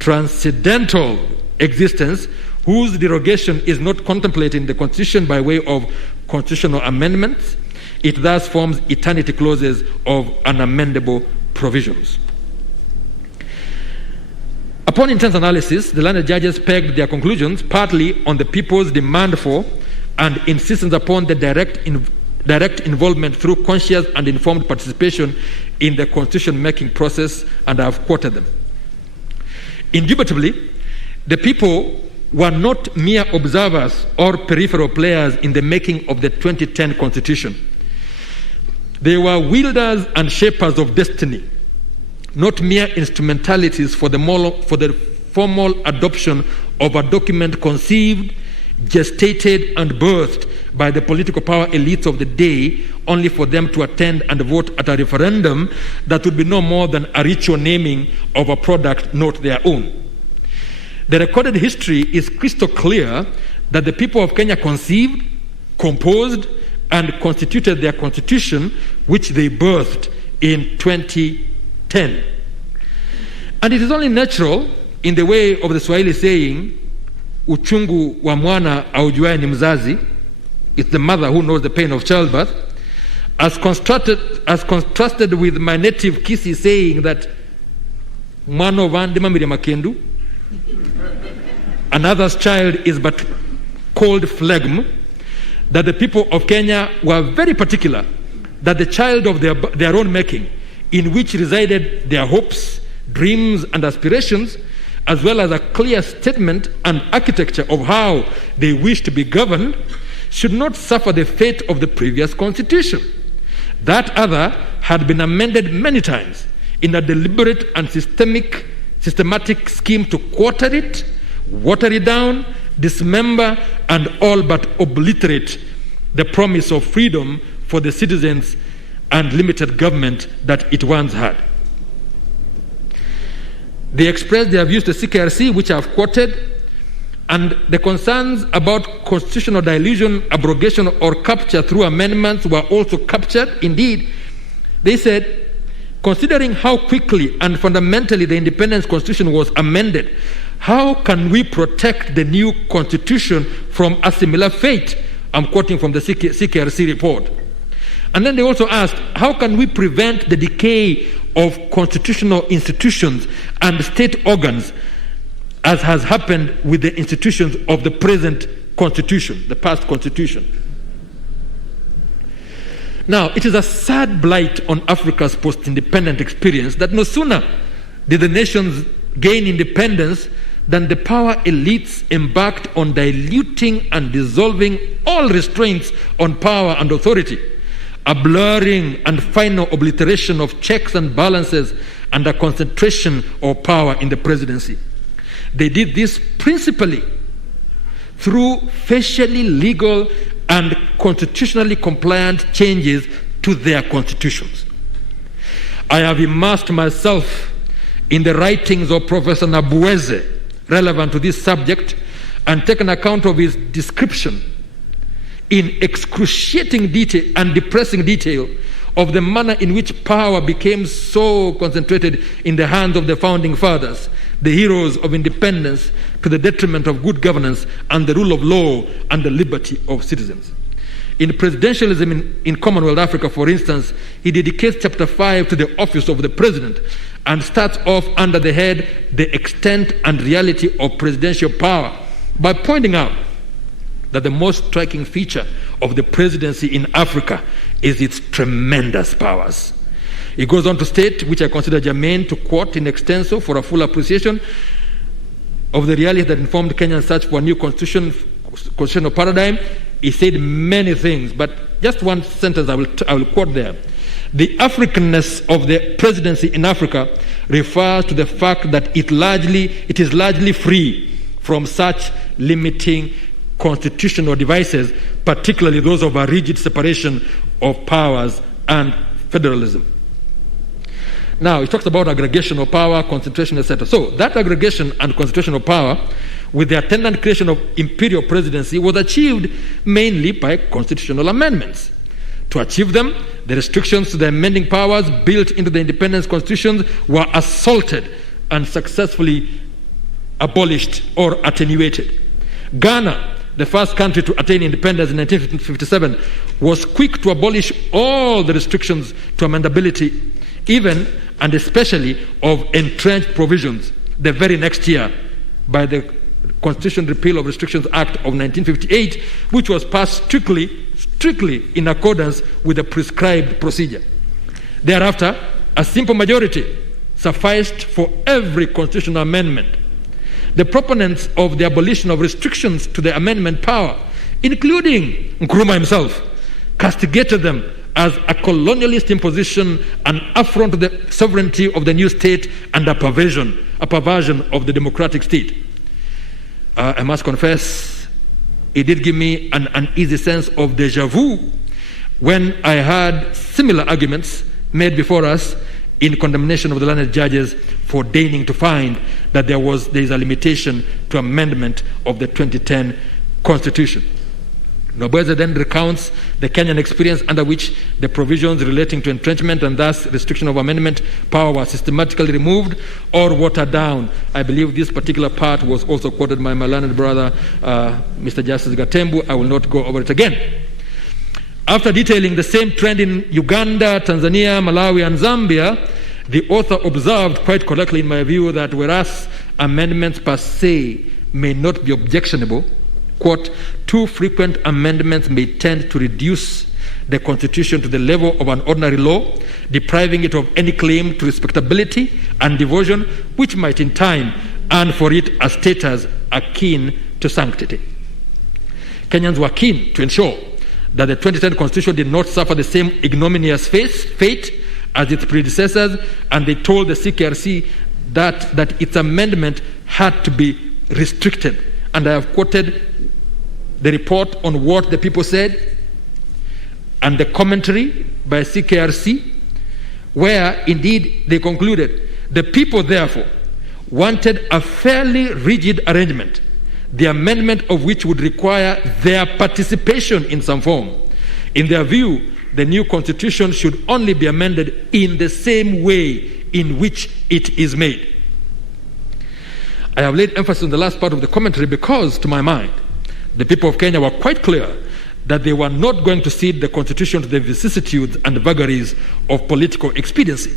transcendental existence whose derogation is not contemplated in the Constitution by way of constitutional amendments. It thus forms eternity clauses of unamendable provisions. Upon intense analysis, the learned judges pegged their conclusions partly on the people's demand for and insistence upon the direct involvement through conscious and informed participation in the constitution-making process, and I have quoted them. Indubitably, the people were not mere observers or peripheral players in the making of the 2010 Constitution. They were wielders and shapers of destiny, not mere instrumentalities for the formal adoption of a document conceived, gestated, and birthed by the political power elites of the day, only for them to attend and vote at a referendum that would be no more than a ritual naming of a product not their own. The recorded history is crystal clear that the people of Kenya conceived, composed, and constituted their constitution, which they birthed in 2010. And it is only natural, in the way of the Swahili saying, uchungu wa mwana aujuaye ni mzazi, it's the mother who knows the pain of childbirth, as contrasted with my native Kisi saying that mwana vandima mire makendu, another's child is but cold phlegm, that the people of Kenya were very particular that the child of their own making, in which resided their hopes, dreams, and aspirations, as well as a clear statement and architecture of how they wish to be governed, should not suffer the fate of the previous constitution. That other had been amended many times in a deliberate and systematic scheme to quarter it, water it down, dismember, and all but obliterate the promise of freedom for the citizens and limited government that it once had. They expressed their views to CKRC, which I have quoted, and the concerns about constitutional dilution, abrogation, or capture through amendments were also captured. Indeed, they said, considering how quickly and fundamentally the Independence Constitution was amended, how can we protect the new constitution from a similar fate? I'm quoting from the CKRC report. And then they also asked, how can we prevent the decay of constitutional institutions and state organs, as has happened with the institutions of the present constitution, the past constitution? Now, it is a sad blight on Africa's post-independent experience that no sooner did the nations gain independence than the power elites embarked on diluting and dissolving all restraints on power and authority, a blurring and final obliteration of checks and balances, and a concentration of power in the presidency. They did this principally through facially legal and constitutionally compliant changes to their constitutions. I have immersed myself in the writings of Professor Nambuye relevant to this subject and taken account of his description in excruciating detail and depressing detail of the manner in which power became so concentrated in the hands of the founding fathers, the heroes of independence, to the detriment of good governance and the rule of law and the liberty of citizens. In Presidentialism in Commonwealth Africa, for instance, he dedicates chapter 5 to the office of the president and starts off under the head the extent and reality of presidential power by pointing out that the most striking feature of the presidency in Africa is its tremendous powers. He goes on to state, which I consider germane to quote in extenso for a full appreciation of the reality that informed Kenya's search for a new constitutional paradigm. He said many things, but just one sentence I will quote there. The Africanness of the presidency in Africa refers to the fact that it is largely free from such limiting constitutional devices, particularly those of a rigid separation of powers and federalism. Now, he talks about aggregation of power, concentration, etc. So, that aggregation and concentration of power, with the attendant creation of imperial presidency, was achieved mainly by constitutional amendments. To achieve them, the restrictions to the amending powers built into the independence constitutions were assaulted and successfully abolished or attenuated. Ghana, the first country to attain independence in 1957, was quick to abolish all the restrictions to amendability, even and especially of entrenched provisions, the very next year by the Constitution Repeal of Restrictions Act of 1958, which was passed strictly in accordance with the prescribed procedure. Thereafter, a simple majority sufficed for every constitutional amendment. The proponents of the abolition of restrictions to the amendment power, including Nkrumah himself, castigated them as a colonialist imposition, an affront to the sovereignty of the new state, and a perversion of the democratic state. I must confess, it did give me an uneasy sense of deja vu when I heard similar arguments made before us in condemnation of the learned judges for deigning to find that there is a limitation to amendment of the 2010 Constitution. Nambuye then recounts the Kenyan experience under which the provisions relating to entrenchment and thus restriction of amendment power were systematically removed or watered down. I believe this particular part was also quoted by my learned brother, Mr. Justice Gatembu. I will not go over it again. After detailing the same trend in Uganda, Tanzania, Malawi, and Zambia, the author observed quite correctly, in my view, that whereas amendments per se may not be objectionable, quote, too frequent amendments may tend to reduce the Constitution to the level of an ordinary law, depriving it of any claim to respectability and devotion, which might in time earn for it a status akin to sanctity. Kenyans were keen to ensure that the 2010 Constitution did not suffer the same ignominious fate as its predecessors, and they told the CKRC that its amendment had to be restricted. And I have quoted the report on what the people said and the commentary by CKRC, where indeed they concluded the people therefore wanted a fairly rigid arrangement, the amendment of which would require their participation in some form. In their view, the new constitution should only be amended in the same way in which it is made. I have laid emphasis on the last part of the commentary because, to my mind, the people of Kenya were quite clear that they were not going to cede the constitution to the vicissitudes and vagaries of political expediency.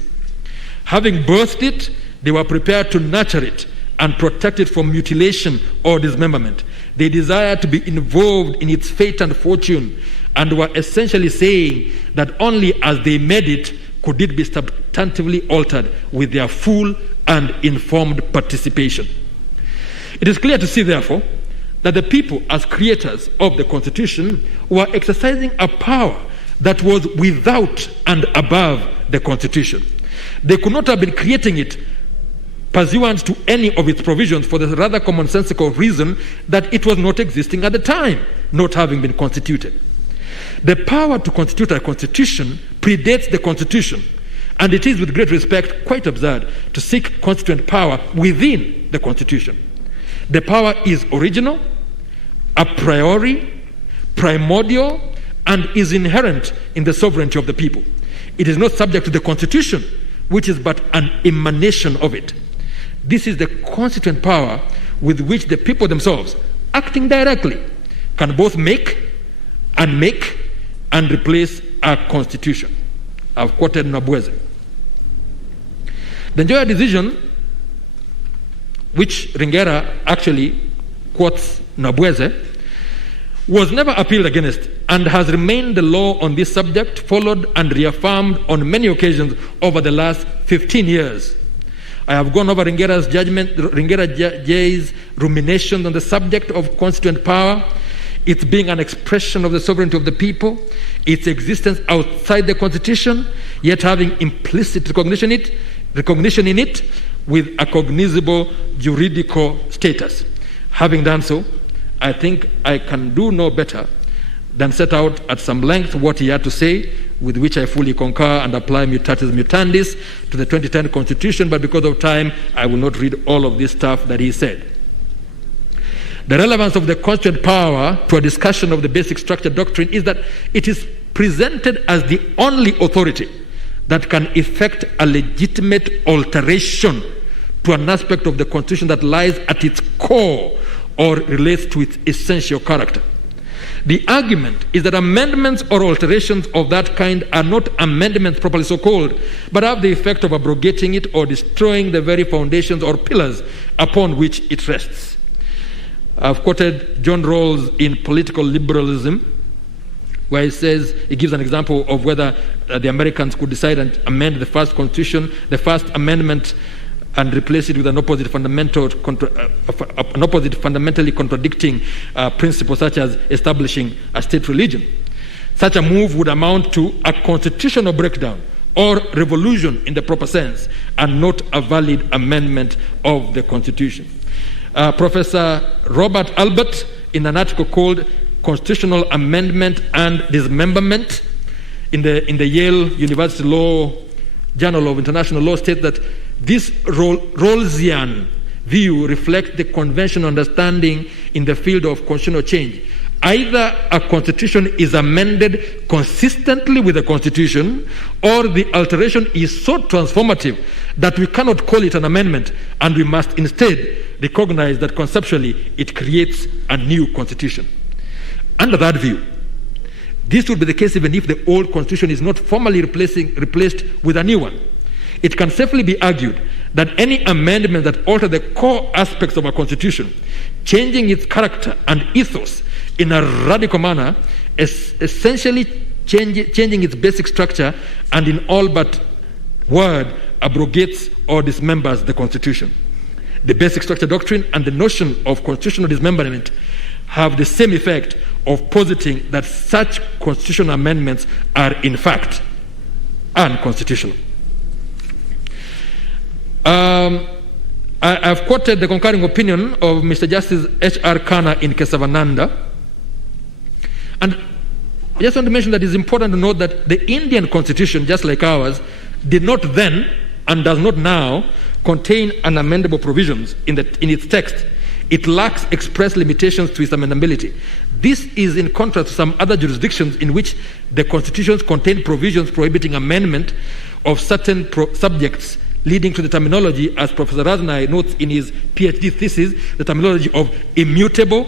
Having birthed it, they were prepared to nurture it and protect it from mutilation or dismemberment. They desired to be involved in its fate and fortune, and were essentially saying that only as they made it could it be substantively altered with their full and informed participation. It is clear to see, therefore, that the people, as creators of the Constitution, were exercising a power that was without and above the Constitution. They could not have been creating it pursuant to any of its provisions for the rather commonsensical reason that it was not existing at the time, not having been constituted. The power to constitute a constitution predates the Constitution, and it is, with great respect, quite absurd to seek constituent power within the Constitution. The power is original, a priori, primordial, and is inherent in the sovereignty of the people. It is not subject to the Constitution, which is but an emanation of it. This is the constituent power with which the people themselves, acting directly, can both make and replace a constitution. I've quoted Nambuye. The Njoya decision, which Ringera actually quotes Nambuye, was never appealed against and has remained the law on this subject, followed and reaffirmed on many occasions over the last 15 years. I have gone over Ringera's judgment, Ringera J's ruminations on the subject of constituent power, its being an expression of the sovereignty of the people, its existence outside the Constitution, yet having implicit recognition in it with a cognizable juridical status. Having done so, I think I can do no better than set out at some length what he had to say, with which I fully concur and apply mutatis mutandis to the 2010 Constitution, but because of time, I will not read all of this stuff that he said. The relevance of the constituent power to a discussion of the basic structure doctrine is that it is presented as the only authority that can effect a legitimate alteration to an aspect of the Constitution that lies at its core or relates to its essential character. The argument is that amendments or alterations of that kind are not amendments properly so called, but have the effect of abrogating it or destroying the very foundations or pillars upon which it rests. I've quoted John Rawls in Political Liberalism, where he gives an example of whether the Americans could decide and amend the first Constitution, the First Amendment, and replace it with an opposite fundamentally contradicting principle, such as establishing a state religion. Such a move would amount to a constitutional breakdown or revolution in the proper sense, and not a valid amendment of the Constitution. Professor Robert Albert, in an article called Constitutional Amendment and Dismemberment in the Yale University Law Journal of International Law, states that this Rawlsian view reflects the conventional understanding in the field of constitutional change. Either a constitution is amended consistently with the Constitution, or the alteration is so transformative that we cannot call it an amendment, and we must instead recognize that conceptually it creates a new constitution. Under that view, this would be the case even if the old constitution is not formally replaced with a new one. It can safely be argued that any amendment that alter the core aspects of a constitution, changing its character and ethos in a radical manner, is essentially changing its basic structure, and in all but word abrogates or dismembers the Constitution. The basic structure doctrine and the notion of constitutional dismemberment have the same effect of positing that such constitutional amendments are in fact unconstitutional. I've quoted the concurring opinion of Mr. Justice H.R. Khanna in Kesavananda, and I just want to mention that it's important to note that the Indian Constitution, just like ours, did not then and does not now contain unamendable provisions in its text. It lacks express limitations to its amendability. This is in contrast to some other jurisdictions in which the constitutions contain provisions prohibiting amendment of certain subjects, leading to the terminology, as Professor Roselyne notes in his PhD thesis, the terminology of immutable,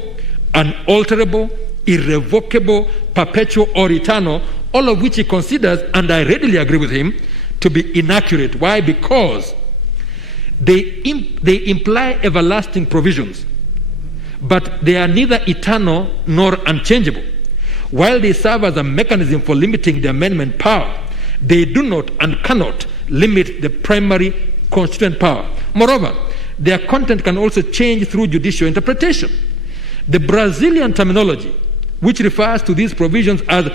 unalterable, irrevocable, perpetual, or eternal, all of which he considers, and I readily agree with him, to be inaccurate. Why? Because they imply everlasting provisions, but they are neither eternal nor unchangeable. While they serve as a mechanism for limiting the amendment power, they do not and cannot limit the primary constituent power. Moreover, their content can also change through judicial interpretation. The Brazilian terminology, which refers to these provisions as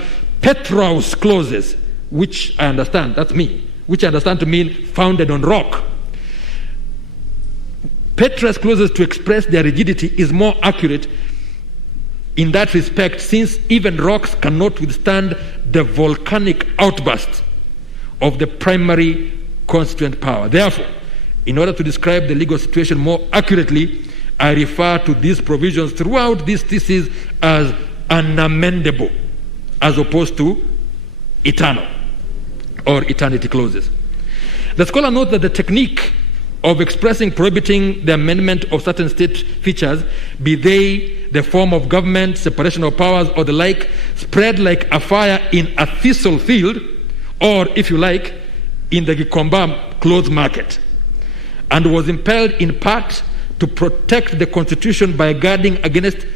Petraeus clauses, which I understand, that's me, which I understand to mean founded on rock. Petraeus clauses, to express their rigidity, is more accurate in that respect, since even rocks cannot withstand the volcanic outburst of the primary constituent power. Therefore, in order to describe the legal situation more accurately, I refer to these provisions throughout this thesis as unamendable, as opposed to eternal or eternity clauses. The scholar notes that the technique of expressing prohibiting the amendment of certain state features, be they the form of government, separation of powers, or the like, spread like a fire in a thistle field, or, if you like, in the Gikomba clothes market, and was impelled in part to protect the Constitution by guarding against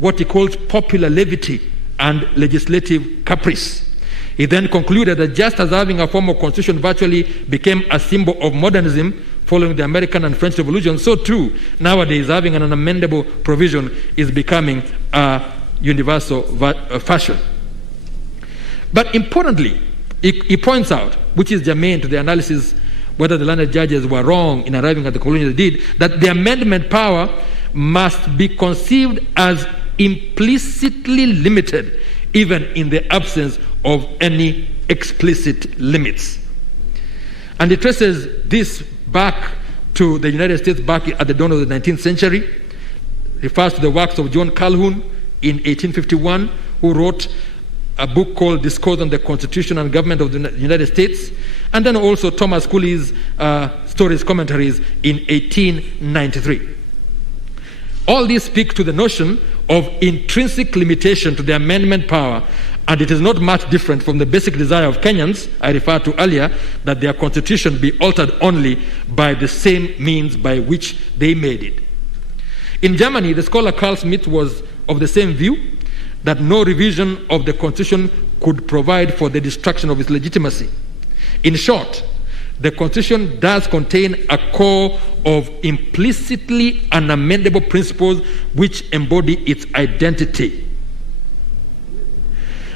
what he calls popular levity and legislative caprice. He then concluded that just as having a formal constitution virtually became a symbol of modernism following the American and French Revolution, so too nowadays having an unamendable provision is becoming a universal fashion. But importantly, he points out, which is germane to the analysis whether the learned judges were wrong in arriving at the conclusion they did, that the amendment power must be conceived as implicitly limited, even in the absence of any explicit limits. And he traces this back to the United States back at the dawn of the 19th century, refers to the works of John Calhoun in 1851, who wrote a book called Discourse on the Constitution and Government of the United States, and then also Thomas Cooley's Stories Commentaries in 1893. All these speak to the notion of intrinsic limitation to the amendment power, and it is not much different from the basic desire of Kenyans, I referred to earlier, that their constitution be altered only by the same means by which they made it. In Germany, the scholar Carl Schmitt was of the same view, that no revision of the constitution could provide for the destruction of its legitimacy. In short, the Constitution does contain a core of implicitly unamendable principles which embody its identity.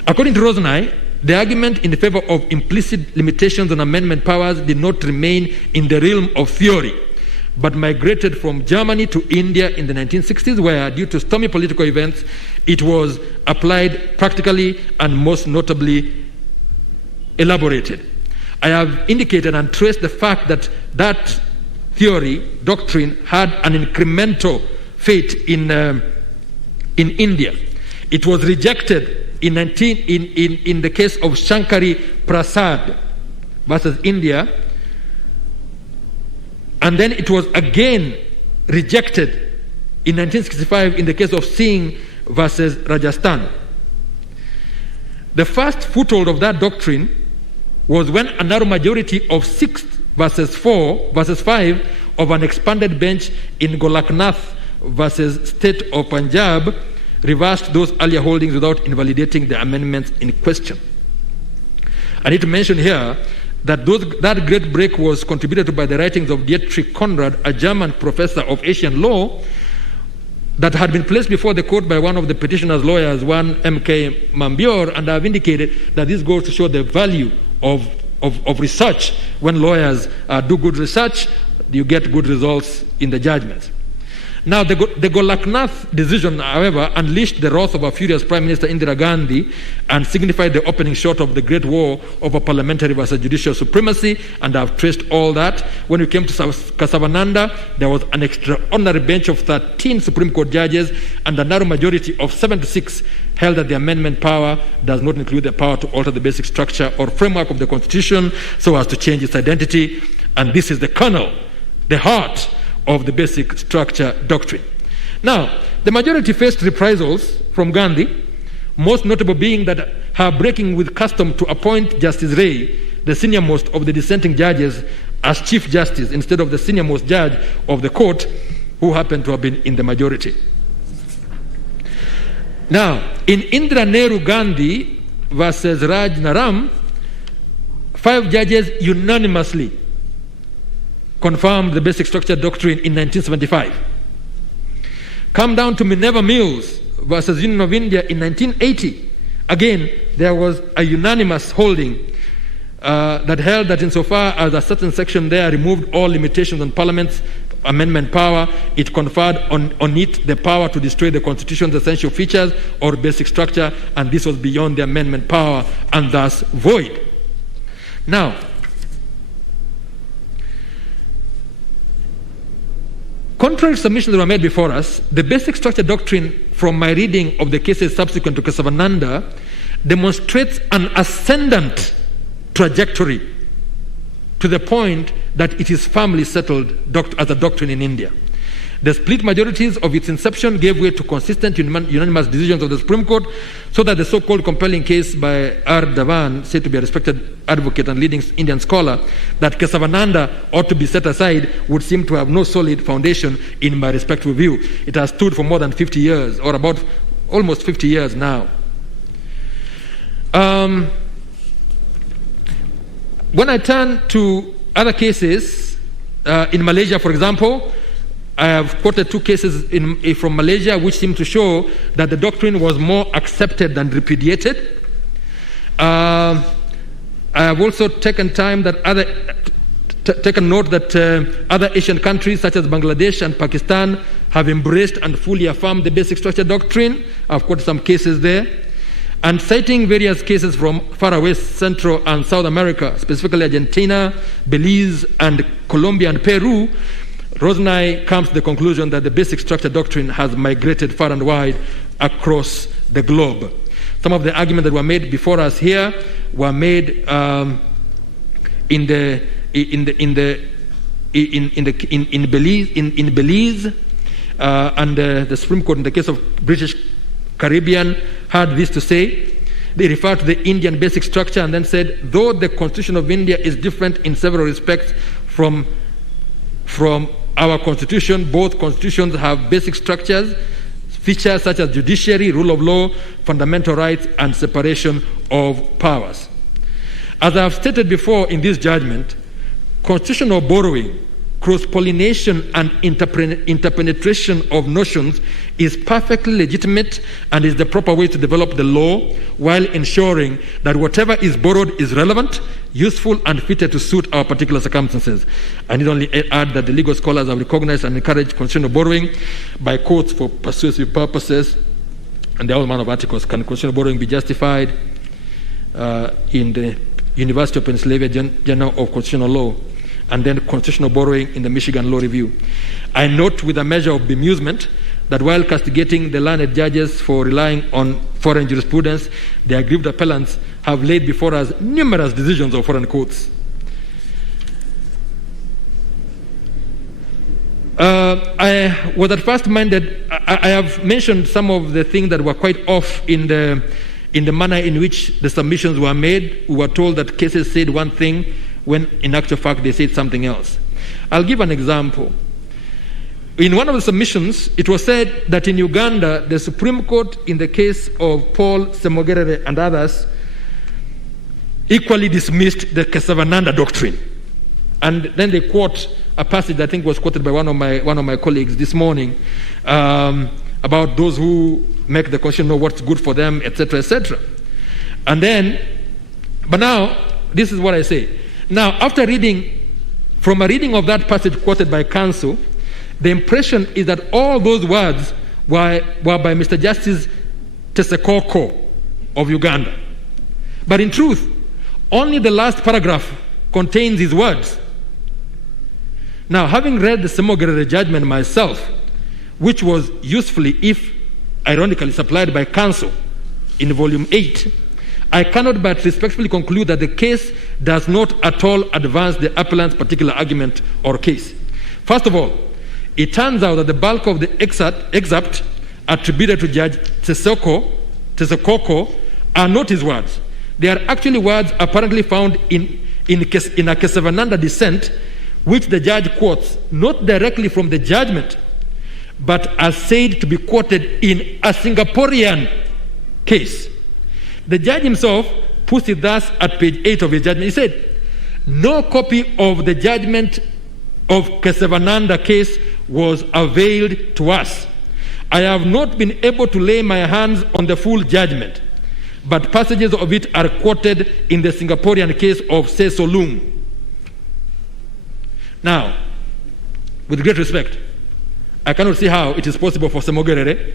According to Roselyne, the argument in favor of implicit limitations on amendment powers did not remain in the realm of theory, but migrated from Germany to India in the 1960s, where, due to stormy political events, it was applied practically and most notably elaborated. I have indicated and traced the fact that that theory, doctrine, had an incremental fate in India. It was rejected in the case of Shankari Prasad versus India, and then it was again rejected in 1965 in the case of Singh versus Rajasthan. The first foothold of that doctrine was when a narrow majority of 6 versus 4 versus 5 of an expanded bench in Golaknath versus State of Punjab reversed those earlier holdings without invalidating the amendments in question. I need to mention here that that great break was contributed to by the writings of Dietrich Conrad, a German professor of Asian law, that had been placed before the court by one of the petitioner's lawyers, one M.K. Mambior, and I have indicated that this goes to show the value of research. When lawyers do good research, you get good results in the judgments. Now, the Golaknath decision, however, unleashed the wrath of a furious Prime Minister Indira Gandhi and signified the opening shot of the Great War over parliamentary versus judicial supremacy, and I've traced all that. When we came to Kesavananda, there was an extraordinary bench of 13 Supreme Court judges, and a narrow majority of 76 held that the amendment power does not include the power to alter the basic structure or framework of the Constitution so as to change its identity, and this is the kernel, the heart of the basic structure doctrine. Now, the majority faced reprisals from Gandhi, most notable being that her breaking with custom to appoint Justice Ray, the senior-most of the dissenting judges, as Chief Justice instead of the senior-most judge of the court, who happened to have been in the majority. Now, in Indira Nehru Gandhi versus Raj Naram, 5 judges unanimously confirmed the basic structure doctrine in 1975. Come down to Minerva Mills versus Union of India in 1980. Again, there was a unanimous holding that held that insofar as a certain section there removed all limitations on Parliament's amendment power, it conferred on it the power to destroy the Constitution's essential features or basic structure, and this was beyond the amendment power and thus void. Now, contrary submissions that were made before us, the basic structure doctrine, from my reading of the cases subsequent to Kesavananda, demonstrates an ascendant trajectory to the point that it is firmly settled as a doctrine in India. The split majorities of its inception gave way to consistent unanimous decisions of the Supreme Court, so that the so-called compelling case by R. Dhawan, said to be a respected advocate and leading Indian scholar, that Kesavananda ought to be set aside would seem to have no solid foundation in my respectful view. It has stood for more than 50 years, or about almost 50 years now. When I turn to other cases, in Malaysia, for example, I have quoted 2 cases from Malaysia which seem to show that the doctrine was more accepted than repudiated. I have also taken time that taken note that other Asian countries such as Bangladesh and Pakistan have embraced and fully affirmed the basic structure doctrine. I've quoted some cases there. And citing various cases from far west, Central and South America, specifically Argentina, Belize, and Colombia and Peru, Roselyne comes to the conclusion that the basic structure doctrine has migrated far and wide across the globe. Some of the arguments that were made before us here were made in Belize, and the Supreme Court in the case of British Caribbean had this to say. They referred to the Indian basic structure and then said, though the Constitution of India is different in several respects from our Constitution, both constitutions have basic structures, features such as judiciary, rule of law, fundamental rights, and separation of powers. As I have stated before in this judgment, constitutional borrowing, cross-pollination, and interpenetration of notions is perfectly legitimate and is the proper way to develop the law while ensuring that whatever is borrowed is relevant, useful, and fitted to suit our particular circumstances. I need only add that the legal scholars have recognized and encouraged constitutional borrowing by courts for persuasive purposes, and there are all manner of articles. Can constitutional borrowing be justified? In the University of Pennsylvania Journal of Constitutional Law, and then constitutional borrowing in the Michigan Law Review. I note with a measure of bemusement that while castigating the learned judges for relying on foreign jurisprudence, the aggrieved appellants have laid before us numerous decisions of foreign courts. I was at first minded, I have mentioned some of the things that were quite off in the manner in which the submissions were made. We were told that cases said one thing when in actual fact they said something else. I'll give an example. In one of the submissions, it was said that in Uganda, the Supreme Court, in the case of Paul Semogerere and others, equally dismissed the Kesavananda doctrine. And then they quote a passage that I think was quoted by one of my colleagues this morning about those who make the Constitution know what's good for them, etc., etc. And then, but now, this is what I say. Now, after reading, from a reading of that passage quoted by counsel, the impression is that all those words were by Mr. Justice Tesekoko of Uganda. But in truth, only the last paragraph contains his words. Now, having read the Semogerere judgment myself, which was usefully, if ironically, supplied by counsel in volume 8, I cannot but respectfully conclude that the case does not at all advance the appellant's particular argument or case. First of all, it turns out that the bulk of the excerpt attributed to Judge Tesekoko are not his words. They are actually words apparently found in a Kesavananda dissent, which the judge quotes not directly from the judgment, but as said to be quoted in a Singaporean case. The judge himself puts it thus at page 8 of his judgment. He said, no copy of the judgment of Kesavananda case was availed to us. I have not been able to lay my hands on the full judgment, but passages of it are quoted in the Singaporean case of Sesolung. Now, with great respect, I cannot see how it is possible for Semogerere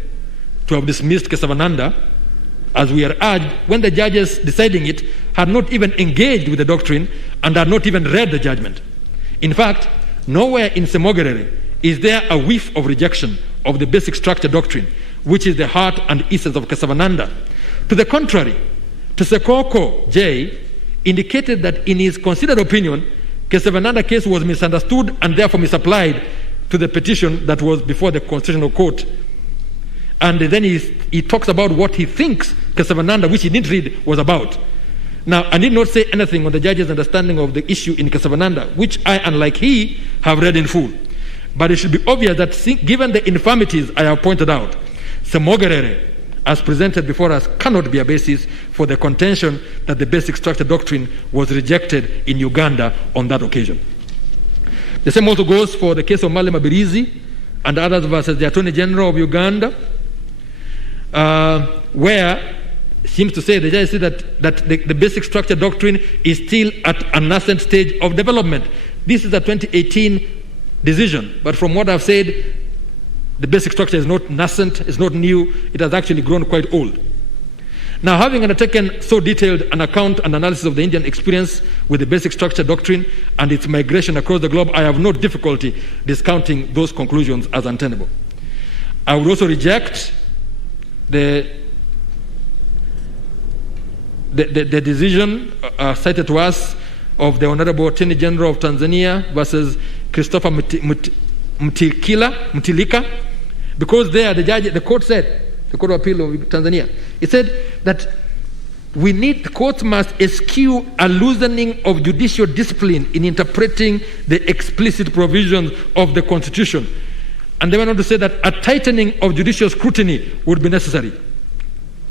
to have dismissed Kesavananda, as we are urged, when the judges deciding it had not even engaged with the doctrine and had not even read the judgment. In fact, nowhere in Semogerere is there a whiff of rejection of the basic structure doctrine, which is the heart and essence of Kesavananda. To the contrary, Tesekoko J indicated that in his considered opinion, Kesavananda case was misunderstood and therefore misapplied to the petition that was before the Constitutional Court. And then he talks about what he thinks Kesavananda, which he didn't read, was about. Now, I need not say anything on the judge's understanding of the issue in Kesavananda, which I, unlike he, have read in full. But it should be obvious that given the infirmities I have pointed out, Semogerere, as presented before us, cannot be a basis for the contention that the basic structure doctrine was rejected in Uganda on that occasion. The same also goes for the case of Male Mabirizi and others versus the Attorney General of Uganda, where it seems to say, the judge said that the basic structure doctrine is still at a nascent stage of development. This is a 2018 decision, but from what I've said, the basic structure is not nascent, it's not new, it has actually grown quite old. Now, having undertaken so detailed an account and analysis of the Indian experience with the basic structure doctrine and its migration across the globe, I have no difficulty discounting those conclusions as untenable. I would also reject the the decision cited to us of the Honorable Attorney General of Tanzania versus Christopher Mtilika, because there the court said, the Court of Appeal of Tanzania, it said that the courts must eschew a loosening of judicial discipline in interpreting the explicit provisions of the Constitution. And they went on to say that a tightening of judicial scrutiny would be necessary.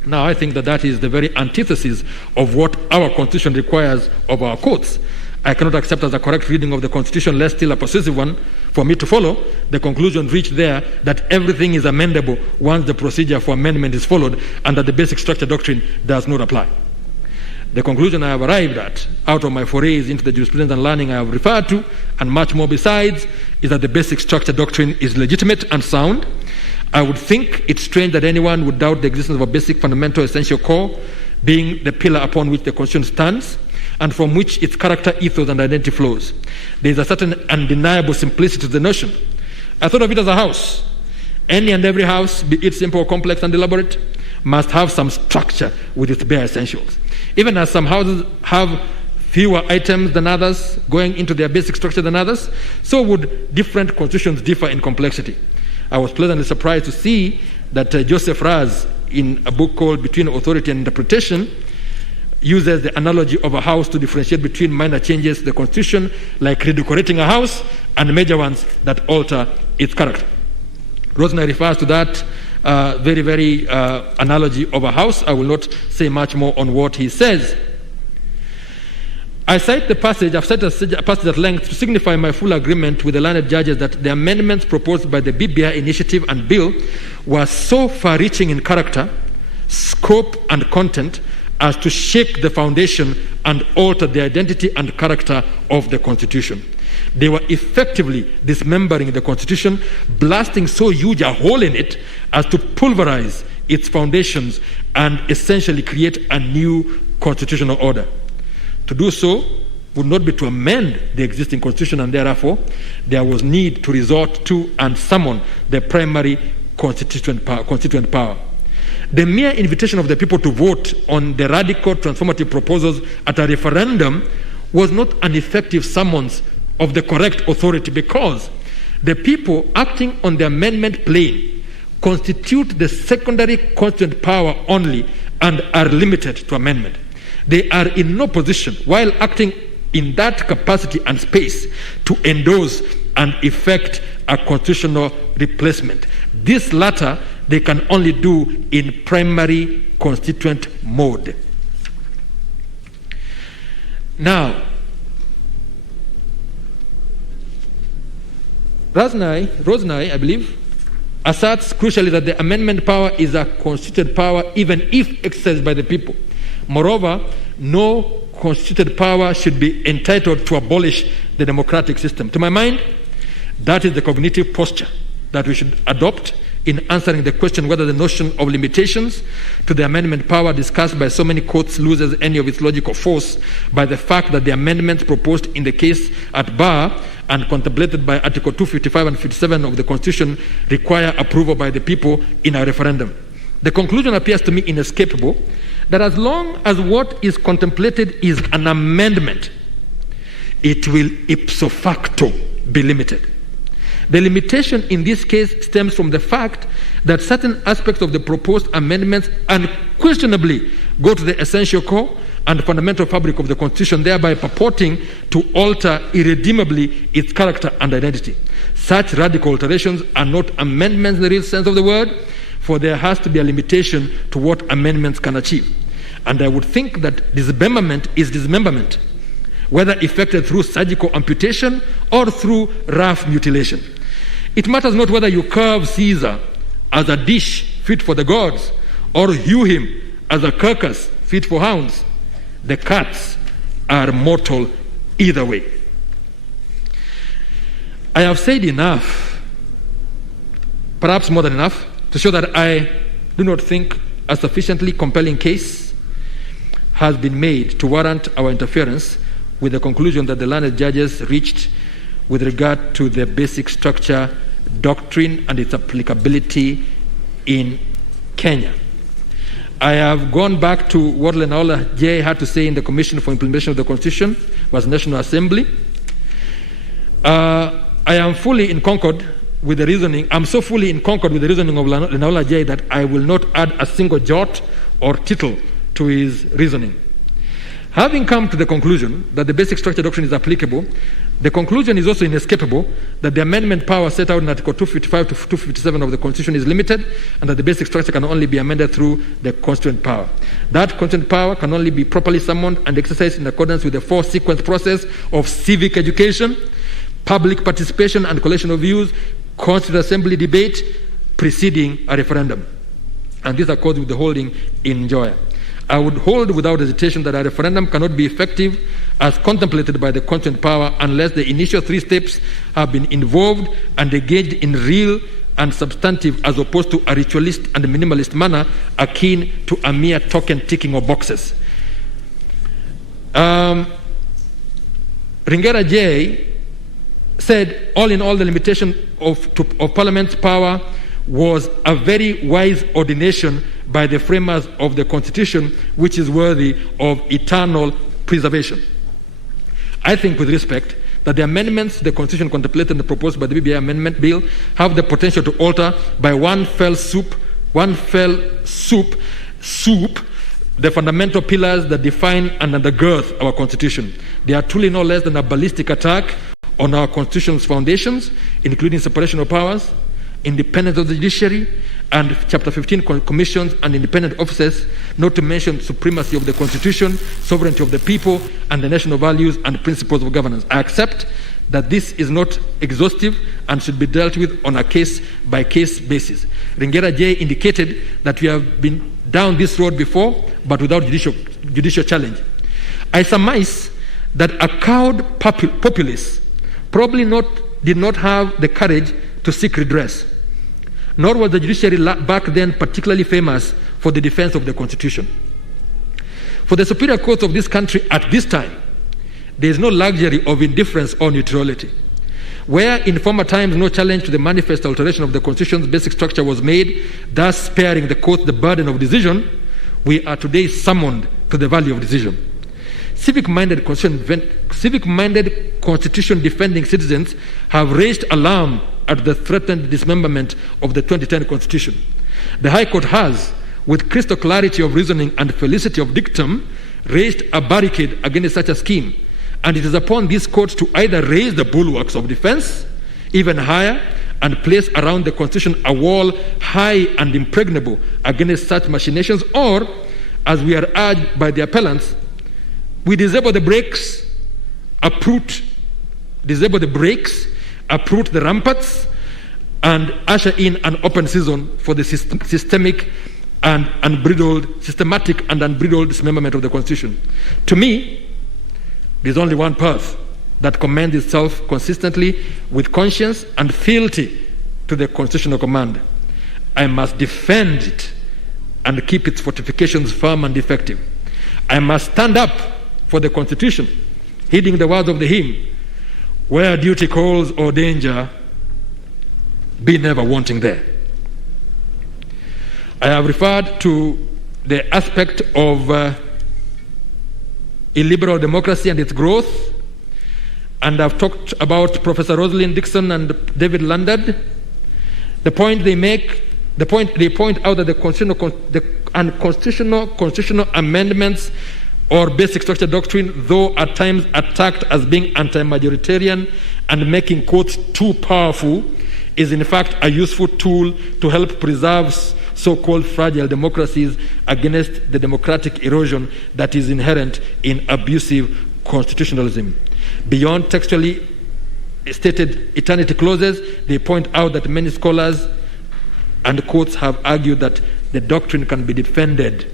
Now, I think that is the very antithesis of what our Constitution requires of our courts. I cannot accept as a correct reading of the Constitution, less still a persuasive one, for me to follow the conclusion reached there that everything is amendable once the procedure for amendment is followed and that the basic structure doctrine does not apply. The conclusion I have arrived at, out of my forays into the jurisprudence and learning I have referred to, and much more besides, is that the basic structure doctrine is legitimate and sound. I would think it's strange that anyone would doubt the existence of a basic, fundamental, essential core, being the pillar upon which the Constitution stands, and from which its character, ethos, and identity flows. There is a certain undeniable simplicity to the notion. I thought of it as a house. Any and every house, be it simple, complex, and elaborate, must have some structure with its bare essentials. Even as some houses have fewer items than others, going into their basic structure than others, so would different constitutions differ in complexity. I was pleasantly surprised to see that Joseph Raz, in a book called Between Authority and Interpretation, uses the analogy of a house to differentiate between minor changes to the Constitution, like redecorating a house, and major ones that alter its character. Roselyne refers to that very analogy of a house. I will not say much more on what he says. I've cited a passage at length to signify my full agreement with the learned judges that the amendments proposed by the BBI initiative and bill were so far-reaching in character, scope, and content as to shake the foundation and alter the identity and character of the Constitution. They were effectively dismembering the Constitution, blasting so huge a hole in it as to pulverize its foundations and essentially create a new constitutional order. To do so would not be to amend the existing Constitution, and therefore there was need to resort to and summon the primary constituent power. The mere invitation of the people to vote on the radical transformative proposals at a referendum was not an effective summons of the correct authority, because the people acting on the amendment plane constitute the secondary constituent power only and are limited to amendment. They are in no position, while acting in that capacity and space, to endorse and effect a constitutional replacement. This latter they can only do in primary constituent mode. Now, Roselyne, I believe, asserts crucially that the amendment power is a constituted power even if exercised by the people. Moreover, no constituted power should be entitled to abolish the democratic system. To my mind, that is the cognitive posture that we should adopt in answering the question whether the notion of limitations to the amendment power discussed by so many courts loses any of its logical force by the fact that the amendments proposed in the case at bar and contemplated by Article 255 and 57 of the Constitution require approval by the people in a referendum. The conclusion appears to me inescapable that as long as what is contemplated is an amendment, it will ipso facto be limited. The limitation in this case stems from the fact that certain aspects of the proposed amendments unquestionably go to the essential core and fundamental fabric of the Constitution, thereby purporting to alter irredeemably its character and identity. Such radical alterations are not amendments in the real sense of the word, for there has to be a limitation to what amendments can achieve. And I would think that dismemberment is dismemberment, whether effected through surgical amputation or through rough mutilation. It matters not whether you carve Caesar as a dish fit for the gods or hew him as a carcass fit for hounds. The cuts are mortal either way. I have said enough, perhaps more than enough, to show that I do not think a sufficiently compelling case has been made to warrant our interference with the conclusion that the learned judges reached with regard to the basic structure doctrine and its applicability in Kenya. I have gone back to what Lenaola J had to say in the Commission for Implementation of the Constitution, was National Assembly. I am fully in concord with the reasoning. I'm so fully in concord with the reasoning of Lenaola J that I will not add a single jot or tittle to his reasoning. Having come to the conclusion that the basic structure doctrine is applicable, the conclusion is also inescapable that the amendment power set out in Article 255 to 257 of the Constitution is limited, and that the basic structure can only be amended through the constituent power. That constituent power can only be properly summoned and exercised in accordance with the four-sequence process of civic education, public participation and collection of views, constituent assembly debate preceding a referendum. And this accords with the holding in Njoya. I would hold without hesitation that a referendum cannot be effective as contemplated by the constituent power unless the initial three steps have been involved and engaged in real and substantive, as opposed to a ritualist and minimalist manner akin to a mere token ticking of boxes. Ringera J said, all in all, the limitation of Parliament's power was a very wise ordination by the framers of the Constitution, which is worthy of eternal preservation. I think, with respect, that the amendments to the Constitution contemplated and proposed by the BBI Amendment Bill have the potential to alter by one fell swoop the fundamental pillars that define and undergird our Constitution. They are truly no less than a ballistic attack on our Constitution's foundations, including separation of powers, independence of the judiciary, and Chapter 15 commissions and independent offices, not to mention supremacy of the Constitution, sovereignty of the people, and the national values and principles of governance. I accept that this is not exhaustive and should be dealt with on a case-by-case basis. Ringera J indicated that we have been down this road before, but without judicial challenge. I surmise that a cowed populace probably did not have the courage to seek redress, nor was the judiciary back then particularly famous for the defense of the Constitution. For the superior courts of this country at this time, there is no luxury of indifference or neutrality. Where in former times no challenge to the manifest alteration of the Constitution's basic structure was made, thus sparing the courts the burden of decision, we are today summoned to the valley of decision. Civic-minded Constitution-defending citizens have raised alarm at the threatened dismemberment of the 2010 Constitution. The High Court has, with crystal clarity of reasoning and felicity of dictum, raised a barricade against such a scheme, and it is upon these courts to either raise the bulwarks of defense even higher and place around the Constitution a wall high and impregnable against such machinations, or, as we are urged by the appellants, we disable the brakes, uproot the ramparts, and usher in an open season for the systematic and unbridled dismemberment of the Constitution. To me, there's only one path that commends itself consistently with conscience and fealty to the constitutional command. I must defend it and keep its fortifications firm and effective. I must stand up for the Constitution, heeding the words of the hymn, where duty calls or danger, be never wanting there. I have referred to the aspect of illiberal democracy and its growth, and I've talked about Professor Roselyne Dixon and David Landard. The point they point out that the constitutional amendments or basic structure doctrine, though at times attacked as being anti-majoritarian and making courts too powerful, is in fact a useful tool to help preserve so-called fragile democracies against the democratic erosion that is inherent in abusive constitutionalism. Beyond textually stated eternity clauses, they point out that many scholars and courts have argued that the doctrine can be defended.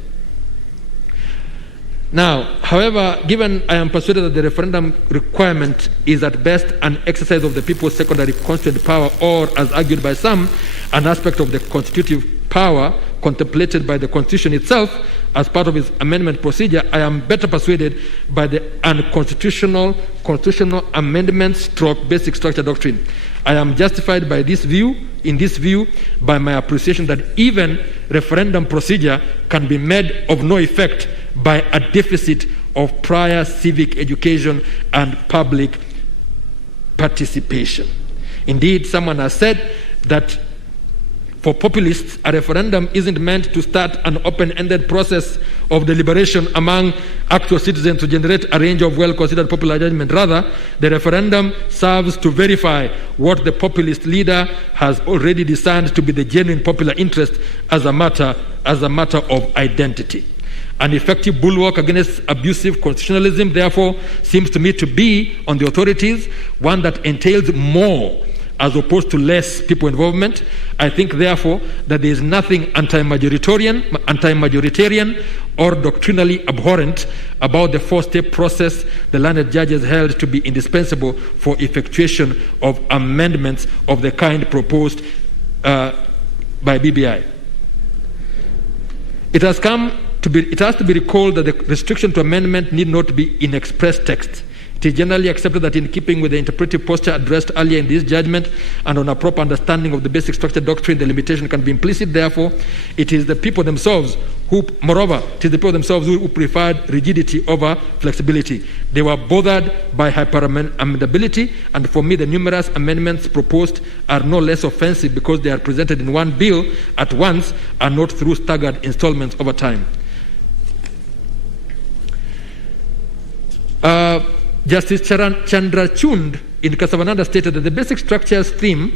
Now, however, given I am persuaded that the referendum requirement is at best an exercise of the people's secondary constituent power, or, as argued by some, an aspect of the constitutive power contemplated by the Constitution itself, as part of its amendment procedure, I am better persuaded by the unconstitutional constitutional amendments / basic structure doctrine. I am justified in this view by my appreciation that even referendum procedure can be made of no effect by a deficit of prior civic education and public participation. Indeed, someone has said that for populists, a referendum isn't meant to start an open-ended process of deliberation among actual citizens to generate a range of well-considered popular judgment. Rather, the referendum serves to verify what the populist leader has already discerned to be the genuine popular interest as a matter of identity. An effective bulwark against abusive constitutionalism, therefore, seems to me to be on the authorities, one that entails more as opposed to less people involvement. I think, therefore, that there is nothing anti-majoritarian or doctrinally abhorrent about the four-step process the learned judges held to be indispensable for effectuation of amendments of the kind proposed by BBI. It has to be recalled that the restriction to amendment need not be in express text. It is generally accepted that in keeping with the interpretive posture addressed earlier in this judgment and on a proper understanding of the basic structure doctrine, the limitation can be implicit. Therefore, it is the people themselves who preferred rigidity over flexibility. They were bothered by hyper-amendability, and for me, the numerous amendments proposed are no less offensive because they are presented in one bill at once and not through staggered installments over time. Justice Chandrachund in Casavananda stated that the basic structure's theme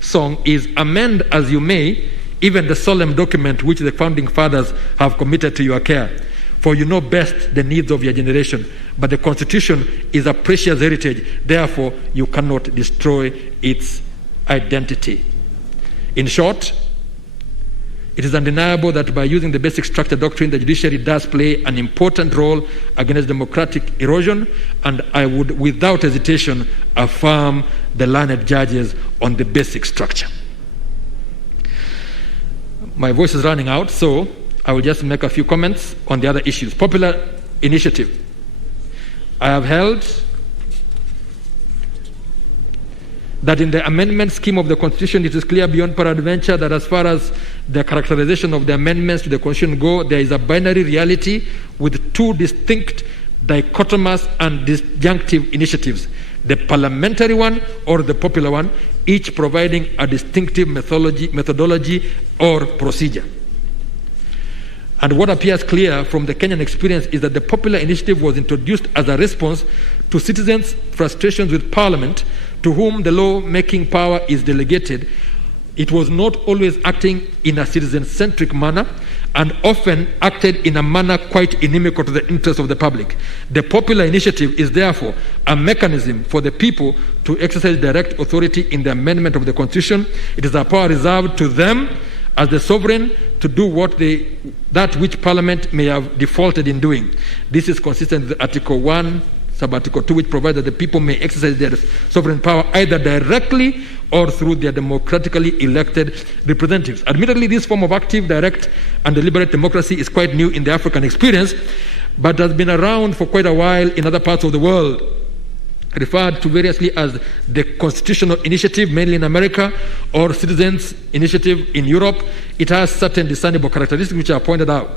song is "Amend as you may, even the solemn document which the founding fathers have committed to your care. For you know best the needs of your generation. But the Constitution is a precious heritage. Therefore, you cannot destroy its identity." In short, it is undeniable that by using the basic structure doctrine, the judiciary does play an important role against democratic erosion, and I would, without hesitation, affirm the learned judges on the basic structure. My voice is running out, so I will just make a few comments on the other issues. Popular initiative. I have held that in the amendment scheme of the Constitution, it is clear beyond peradventure that as far as the characterization of the amendments to the Constitution go, there is a binary reality with two distinct, dichotomous and disjunctive initiatives, the parliamentary one or the popular one, each providing a distinctive methodology or procedure. And what appears clear from the Kenyan experience is that the popular initiative was introduced as a response to citizens' frustrations with Parliament, to whom the law-making power is delegated. It was not always acting in a citizen-centric manner and often acted in a manner quite inimical to the interests of the public. The popular initiative is therefore a mechanism for the people to exercise direct authority in the amendment of the Constitution. It is a power reserved to them as the sovereign to do that which Parliament may have defaulted in doing. This is consistent with Article 1, Sub-Article 2, which provides that the people may exercise their sovereign power either directly or through their democratically elected representatives. Admittedly, this form of active, direct, and deliberate democracy is quite new in the African experience, but has been around for quite a while in other parts of the world. Referred to variously as the Constitutional Initiative, mainly in America, or Citizens' Initiative in Europe, it has certain discernible characteristics which are pointed out.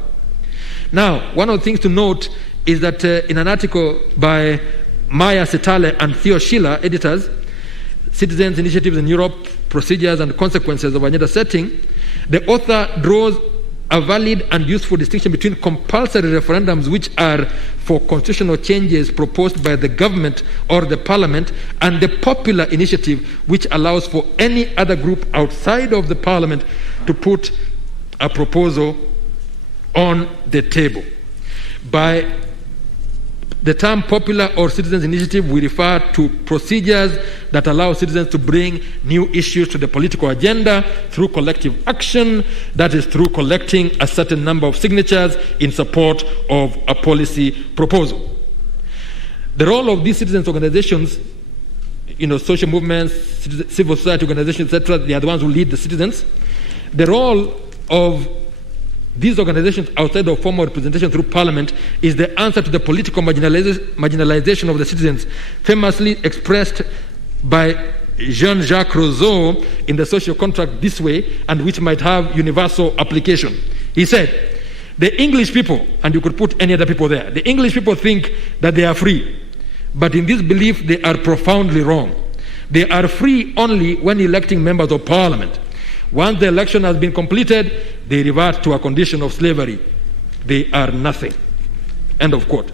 Now, one of the things to note is that in an article by Maya Setale and Theo Schiller, editors, Citizens' Initiatives in Europe, Procedures and Consequences of Agenda Setting, the author draws a valid and useful distinction between compulsory referendums, which are for constitutional changes proposed by the government or the parliament, and the popular initiative, which allows for any other group outside of the parliament to put a proposal on the table. By the term popular or citizens' initiative, we refer to procedures that allow citizens to bring new issues to the political agenda through collective action, that is, through collecting a certain number of signatures in support of a policy proposal. The role of these citizens' organizations, social movements, civil society organizations, etc., they are the ones who lead the citizens. The role of these organizations outside of formal representation through parliament is the answer to the political marginalization of the citizens, famously expressed by Jean-Jacques Rousseau in the social contract this way, and which might have universal application. He said, the English people, and you could put any other people there, the English people think that they are free, but in this belief they are profoundly wrong. They are free only when electing members of parliament. Once the election has been completed, they revert to a condition of slavery. They are nothing. End of quote.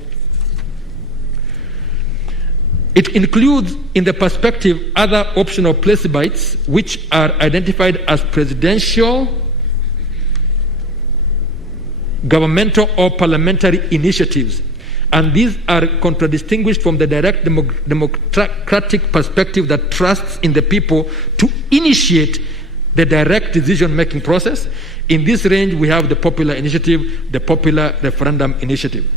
It includes in the perspective other optional plebiscites which are identified as presidential, governmental or parliamentary initiatives. And these are contradistinguished from the direct democratic perspective that trusts in the people to initiate the direct decision-making process. In this range, we have the popular initiative, the popular referendum initiative.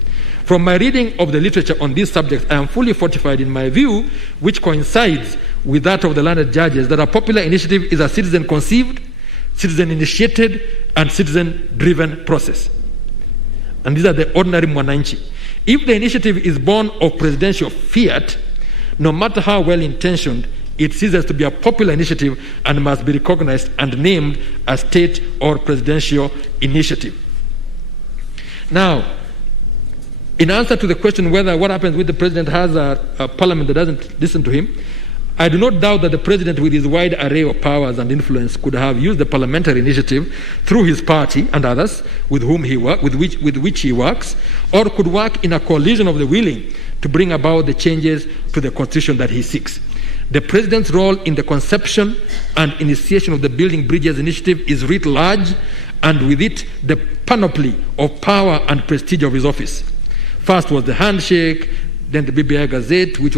From my reading of the literature on these subjects, I am fully fortified in my view, which coincides with that of the learned judges, that a popular initiative is a citizen-conceived, citizen-initiated, and citizen-driven process. And these are the ordinary mwananchi. If the initiative is born of presidential fiat, no matter how well-intentioned, it ceases to be a popular initiative and must be recognized and named a state or presidential initiative. Now, in answer to the question whether what happens with the president has a parliament that doesn't listen to him, I do not doubt that the president, with his wide array of powers and influence, could have used the parliamentary initiative through his party and others with which he works, or could work in a coalition of the willing to bring about the changes to the constitution that he seeks. The president's role in the conception and initiation of the Building Bridges initiative is writ large, and with it the panoply of power and prestige of his office. First was the handshake, then the BBI Gazette, which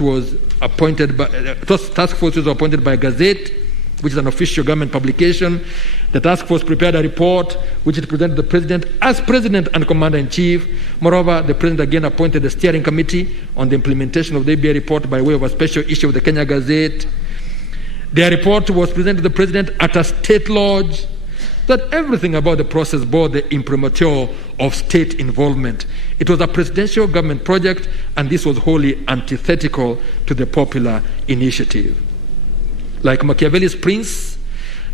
was appointed by task force was appointed by Gazette, which is an official government publication. The task force prepared a report which it presented to the president as president and commander-in-chief. Moreover, the president again appointed the steering committee on the implementation of the BBI report by way of a special issue of the Kenya Gazette. Their report was presented to the president at a state lodge. That everything about the process bore the imprimatur of state involvement. It was a presidential government project, and this was wholly antithetical to the popular initiative. Like Machiavelli's prince,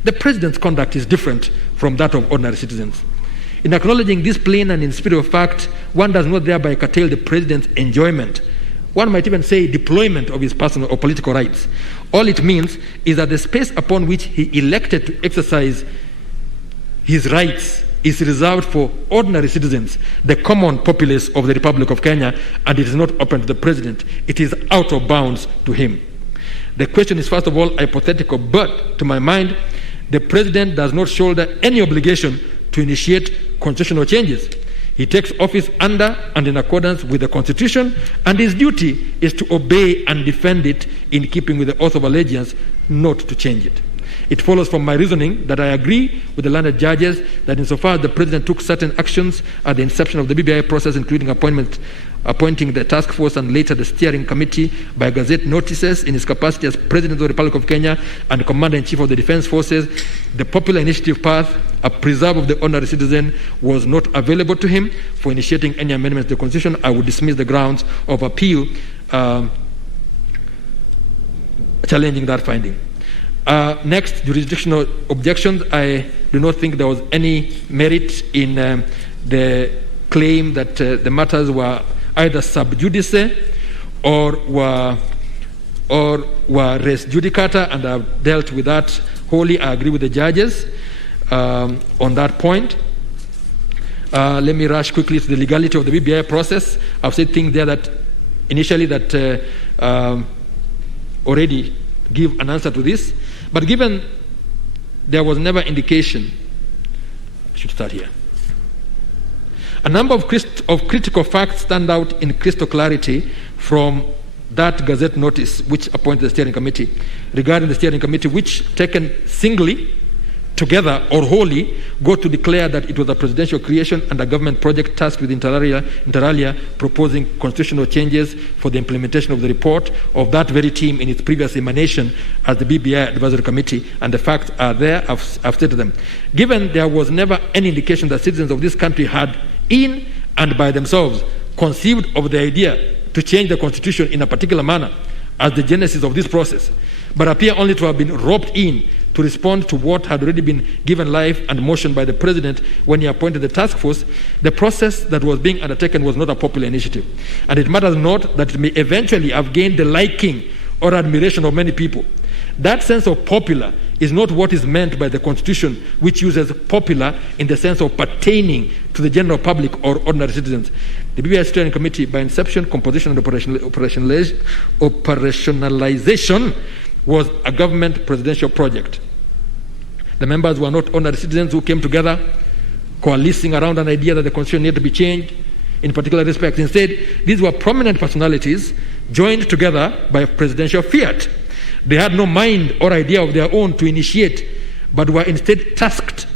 the president's conduct is different from that of ordinary citizens. In acknowledging this plain and in spirit of fact, one does not thereby curtail the president's enjoyment. One might even say deployment of his personal or political rights. All it means is that the space upon which he elected to exercise his rights is reserved for ordinary citizens, the common populace of the Republic of Kenya, and it is not open to the president. It is out of bounds to him. The question is, first of all, hypothetical, but to my mind, the president does not shoulder any obligation to initiate constitutional changes. He takes office under and in accordance with the Constitution, and his duty is to obey and defend it in keeping with the oath of allegiance, not to change it. It follows from my reasoning that I agree with the learned judges that insofar as the president took certain actions at the inception of the BBI process, including appointing the task force and later the steering committee by Gazette notices in his capacity as President of the Republic of Kenya and Commander-in-Chief of the Defense Forces, the popular initiative path, a preserve of the ordinary citizen, was not available to him for initiating any amendments to the Constitution. I would dismiss the grounds of appeal challenging that finding. Next, jurisdictional objections. I do not think there was any merit in the claim that the matters were either sub judice or were res judicata, and I've dealt with that wholly. I agree with the judges on that point. Let me rush quickly to the legality of the BBI process. I've said things there that initially that already give an answer to this. But given there was never indication, I should start here. A number of critical facts stand out in crystal clarity from that Gazette notice which appointed the steering committee. Regarding the steering committee, which taken singly together or wholly, go to declare that it was a presidential creation and a government project tasked with inter alia proposing constitutional changes for the implementation of the report of that very team in its previous emanation as the BBI Advisory Committee, and the facts are there, I've stated them. Given there was never any indication that citizens of this country had, in and by themselves, conceived of the idea to change the constitution in a particular manner as the genesis of this process, but appear only to have been roped in to respond to what had already been given life and motion by the president when he appointed the task force, the process that was being undertaken was not a popular initiative. And it matters not that it may eventually have gained the liking or admiration of many people. That sense of popular is not what is meant by the Constitution, which uses popular in the sense of pertaining to the general public or ordinary citizens. The BBI Steering Committee, by inception, composition, and operationalization, was a government presidential project. The members were not ordinary citizens who came together coalescing around an idea that the constitution needed to be changed in particular respects. Instead, these were prominent personalities joined together by presidential fiat. They had no mind or idea of their own to initiate, but were instead tasked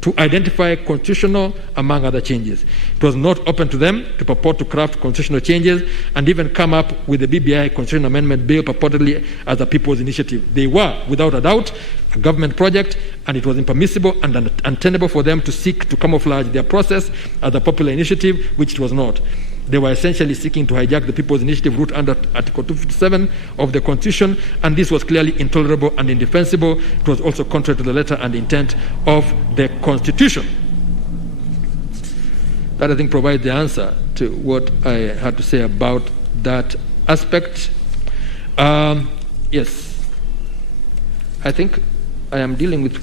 to identify constitutional, among other changes. It was not open to them to purport to craft constitutional changes and even come up with the BBI Constitutional Amendment Bill purportedly as a people's initiative. They were, without a doubt, a government project, and it was impermissible and untenable for them to seek to camouflage their process as a popular initiative, which it was not. They were essentially seeking to hijack the People's Initiative route under Article 257 of the Constitution, and this was clearly intolerable and indefensible. It was also contrary to the letter and intent of the Constitution. That, I think, provides the answer to what I had to say about that aspect. Yes. I think I am dealing with...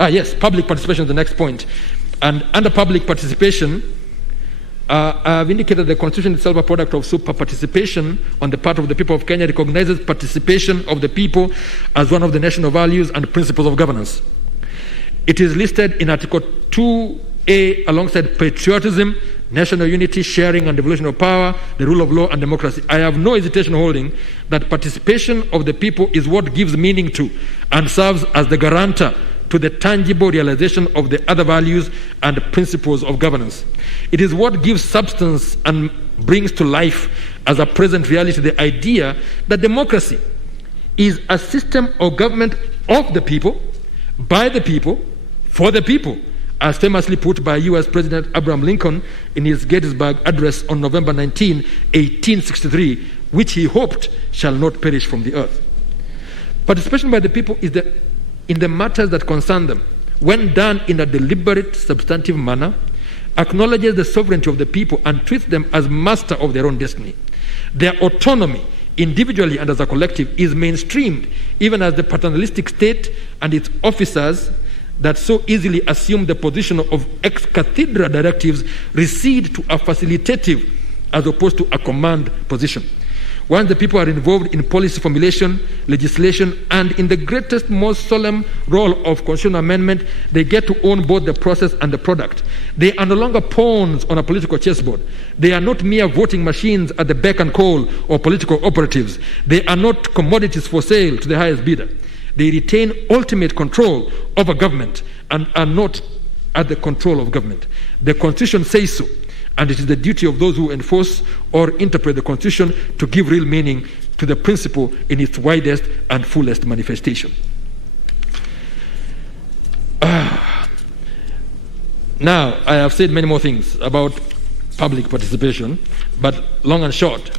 yes, public participation is the next point. And under public participation, I've indicated the Constitution itself, a product of super participation on the part of the people of Kenya, recognizes participation of the people as one of the national values and principles of governance. It is listed in Article 2A alongside patriotism, national unity, sharing and devolution of power, the rule of law and democracy. I have no hesitation holding that participation of the people is what gives meaning to and serves as the guarantor to the tangible realization of the other values and principles of governance. It is what gives substance and brings to life as a present reality the idea that democracy is a system of government of the people, by the people, for the people, as famously put by U.S. President Abraham Lincoln in his Gettysburg Address on November 19, 1863, which he hoped shall not perish from the earth. Participation by the people is in the matters that concern them, when done in a deliberate, substantive manner, acknowledges the sovereignty of the people and treats them as master of their own destiny. Their autonomy, individually and as a collective, is mainstreamed, even as the paternalistic state and its officers that so easily assume the position of ex-cathedra directives recede to a facilitative as opposed to a command position. Once the people are involved in policy formulation, legislation, and in the greatest, most solemn role of constitutional amendment, they get to own both the process and the product. They are no longer pawns on a political chessboard. They are not mere voting machines at the beck and call of political operatives. They are not commodities for sale to the highest bidder. They retain ultimate control over government and are not at the control of government. The Constitution says so. And it is the duty of those who enforce or interpret the Constitution to give real meaning to the principle in its widest and fullest manifestation. Now, I have said many more things about public participation, but long and short,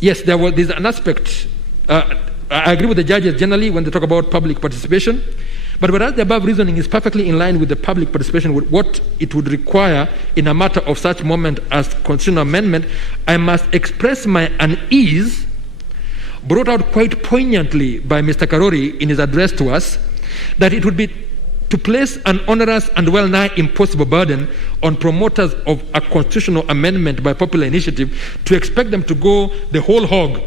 yes, there's an aspect. I agree with the judges generally when they talk about public participation. But whereas the above reasoning is perfectly in line with the public participation, with what it would require in a matter of such moment as constitutional amendment, I must express my unease, brought out quite poignantly by Mr. Karori in his address to us, that it would be to place an onerous and well-nigh impossible burden on promoters of a constitutional amendment by popular initiative to expect them to go the whole hog,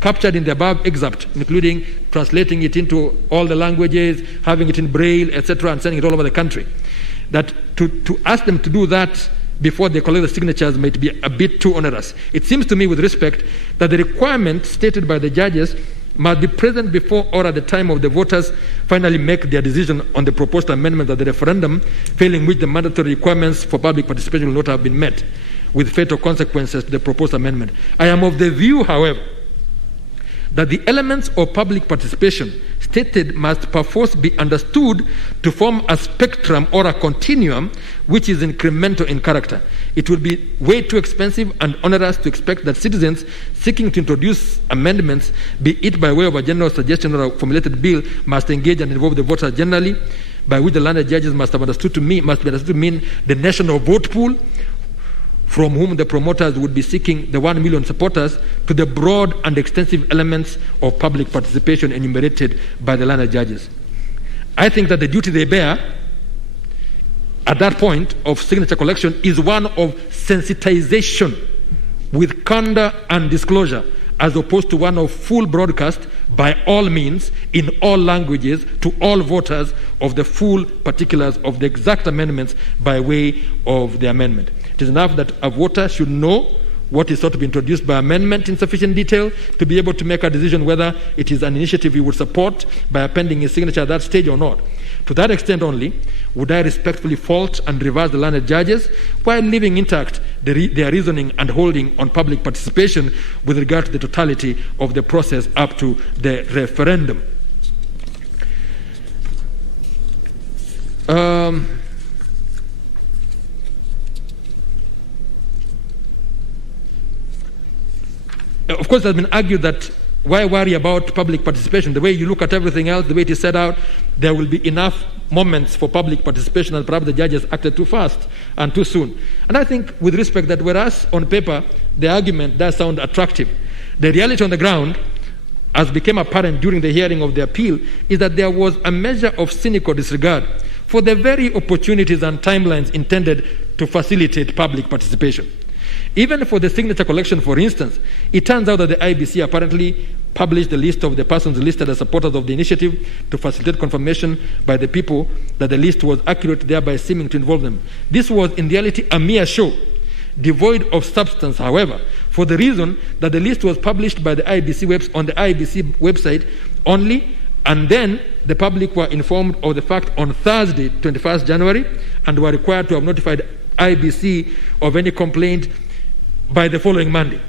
captured in the above excerpt, including translating it into all the languages, having it in Braille, etc., and sending it all over the country. That to ask them to do that before they collect the signatures might be a bit too onerous. It seems to me, with respect, that the requirement stated by the judges must be present before or at the time of the voters finally make their decision on the proposed amendment of the referendum, failing which the mandatory requirements for public participation will not have been met, with fatal consequences to the proposed amendment. I am of the view, however, that the elements of public participation stated must perforce be understood to form a spectrum or a continuum which is incremental in character. It would be way too expensive and onerous to expect that citizens seeking to introduce amendments, be it by way of a general suggestion or a formulated bill, must engage and involve the voters generally, by which the landed judges must be understood to mean the national vote pool, from whom the promoters would be seeking the 1 million supporters, to the broad and extensive elements of public participation enumerated by the landed judges. I think that the duty they bear at that point of signature collection is one of sensitization with candor and disclosure, as opposed to one of full broadcast by all means, in all languages, to all voters of the full particulars of the exact amendments by way of the amendment. It is enough that a voter should know what is sought to be introduced by amendment in sufficient detail to be able to make a decision whether it is an initiative he would support by appending his signature at that stage or not. To that extent only would I respectfully fault and reverse the learned judges while leaving intact their reasoning and holding on public participation with regard to the totality of the process up to the referendum. Of course, it has been argued that why worry about public participation? The way you look at everything else, the way it is set out, there will be enough moments for public participation, and perhaps the judges acted too fast and too soon. And I think, with respect, that whereas on paper the argument does sound attractive, the reality on the ground, as became apparent during the hearing of the appeal, is that there was a measure of cynical disregard for the very opportunities and timelines intended to facilitate public participation. Even for the signature collection, for instance, it turns out that the IBC apparently published the list of the persons listed as supporters of the initiative to facilitate confirmation by the people that the list was accurate, thereby seeming to involve them. This was in reality a mere show, devoid of substance, however, for the reason that the list was published by the IBC on the IBC website only, and then the public were informed of the fact on Thursday, 21st January, and were required to have notified IBC of any complaint by the following Monday,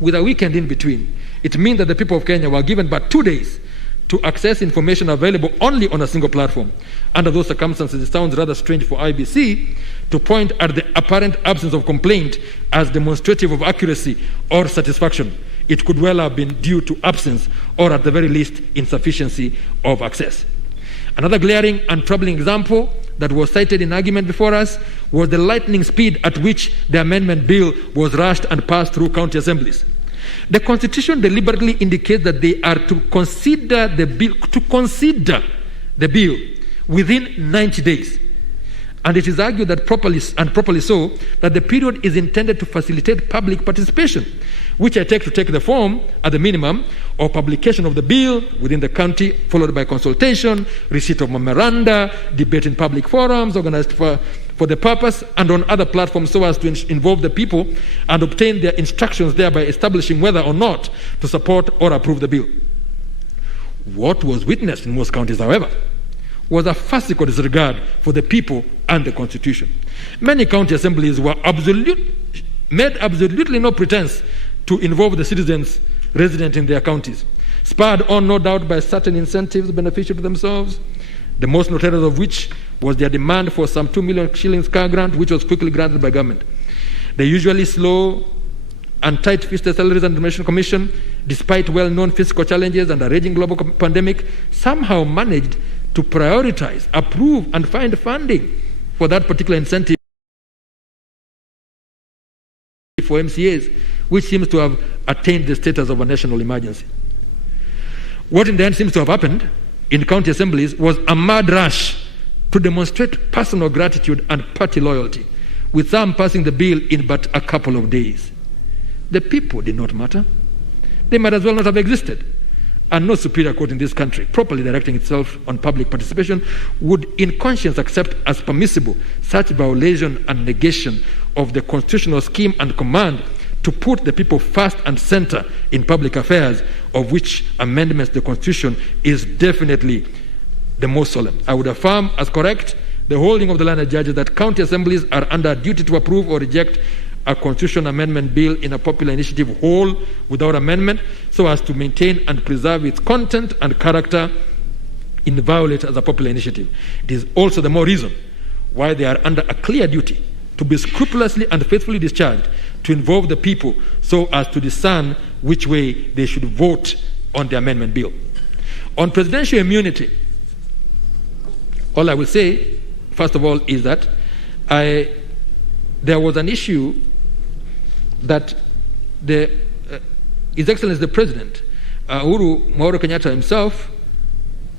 with a weekend in between. It means that the people of Kenya were given but 2 days to access information available only on a single platform. Under those circumstances, it sounds rather strange for IBC to point at the apparent absence of complaint as demonstrative of accuracy or satisfaction. It could well have been due to absence or, at the very least, insufficiency of access. Another glaring and troubling example that was cited in argument before us was the lightning speed at which the amendment bill was rushed and passed through county assemblies. The Constitution deliberately indicates that they are to consider the bill within 90 days. And it is argued that properly so, that the period is intended to facilitate public participation, which I take to take the form, at the minimum, of publication of the bill within the county, followed by consultation, receipt of memoranda, debate in public forums organized for the purpose, and on other platforms so as to involve the people and obtain their instructions, thereby establishing whether or not to support or approve the bill. What was witnessed in most counties, however, was a farcical disregard for the people and the Constitution. Many county assemblies made absolutely no pretense to involve the citizens resident in their counties, spurred on no doubt by certain incentives beneficial to themselves, the most notorious of which was their demand for some 2 million shillings car grant, which was quickly granted by government. The usually slow and tight-fisted Salaries and Remuneration Commission, despite well-known fiscal challenges and a raging global pandemic, somehow managed to prioritize, approve, and find funding for that particular incentive for MCAs, which seems to have attained the status of a national emergency. What in the end seems to have happened in county assemblies was a mad rush to demonstrate personal gratitude and party loyalty, with some passing the bill in but a couple of days. The people did not matter. They might as well not have existed. and no superior court in this country, properly directing itself on public participation, would in conscience accept as permissible such violation and negation of the constitutional scheme and command to put the people first and center in public affairs, of which amendments to the Constitution is definitely the most solemn. I would affirm as correct the holding of the learned judges that county assemblies are under duty to approve or reject a constitution amendment bill in a popular initiative whole without amendment, so as to maintain and preserve its content and character inviolate as a popular initiative. It is also the more reason why they are under a clear duty to be scrupulously and faithfully discharged, to involve the people so as to discern which way they should vote on the amendment bill. On presidential immunity, all I will say, first of all, is that there was an issue that His Excellency the President, Uhuru Muigai Kenyatta himself,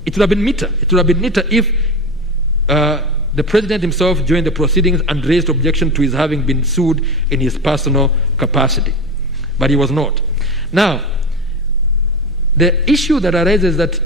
it would have been neater. It would have been neater if the President himself joined the proceedings and raised objection to his having been sued in his personal capacity. But he was not. Now, the issue that arises is that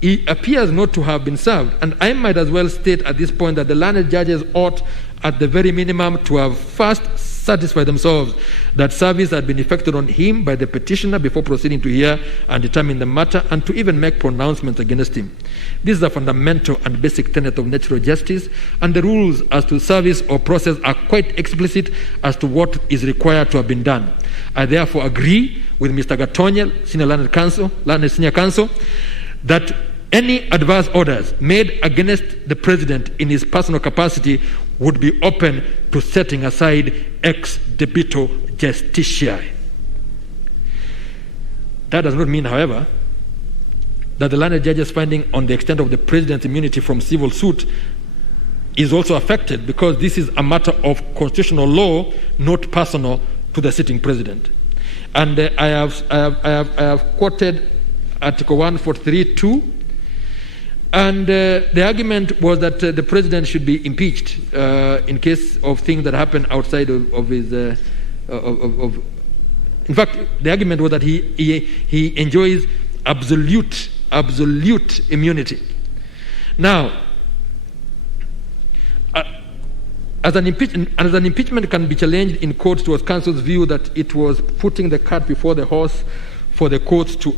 he appears not to have been served. And I might as well state at this point that the learned judges ought, at the very minimum, to have first satisfied themselves that service had been effected on him by the petitioner before proceeding to hear and determine the matter, and to even make pronouncements against him. This is a fundamental and basic tenet of natural justice, and the rules as to service or process are quite explicit as to what is required to have been done. I therefore agree with Mr. Gatonyel, Senior Counsel, that any adverse orders made against the President in his personal capacity would be open to setting aside ex debito justitiae. That does not mean, however, that the learned judge's finding on the extent of the President's immunity from civil suit is also affected, because this is a matter of constitutional law, not personal to the sitting President. And I have quoted Article 143(2). And the argument was that the President should be impeached in case of things that happen outside of his. In fact, the argument was that he enjoys absolute immunity. Now, as an impeachment can be challenged in court, it was counsel's view that it was putting the cart before the horse for the courts to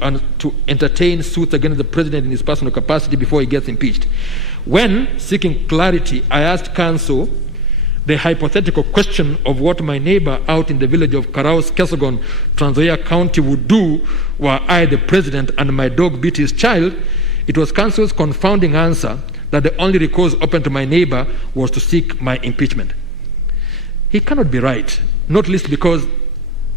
entertain suits against the President in his personal capacity before he gets impeached. When seeking clarity, I asked counsel the hypothetical question of what my neighbor out in the village of Karaos, Kesogon, Trans Nzoia County would do were I the President and my dog beat his child. It was counsel's confounding answer that the only recourse open to my neighbor was to seek my impeachment. He cannot be right, not least because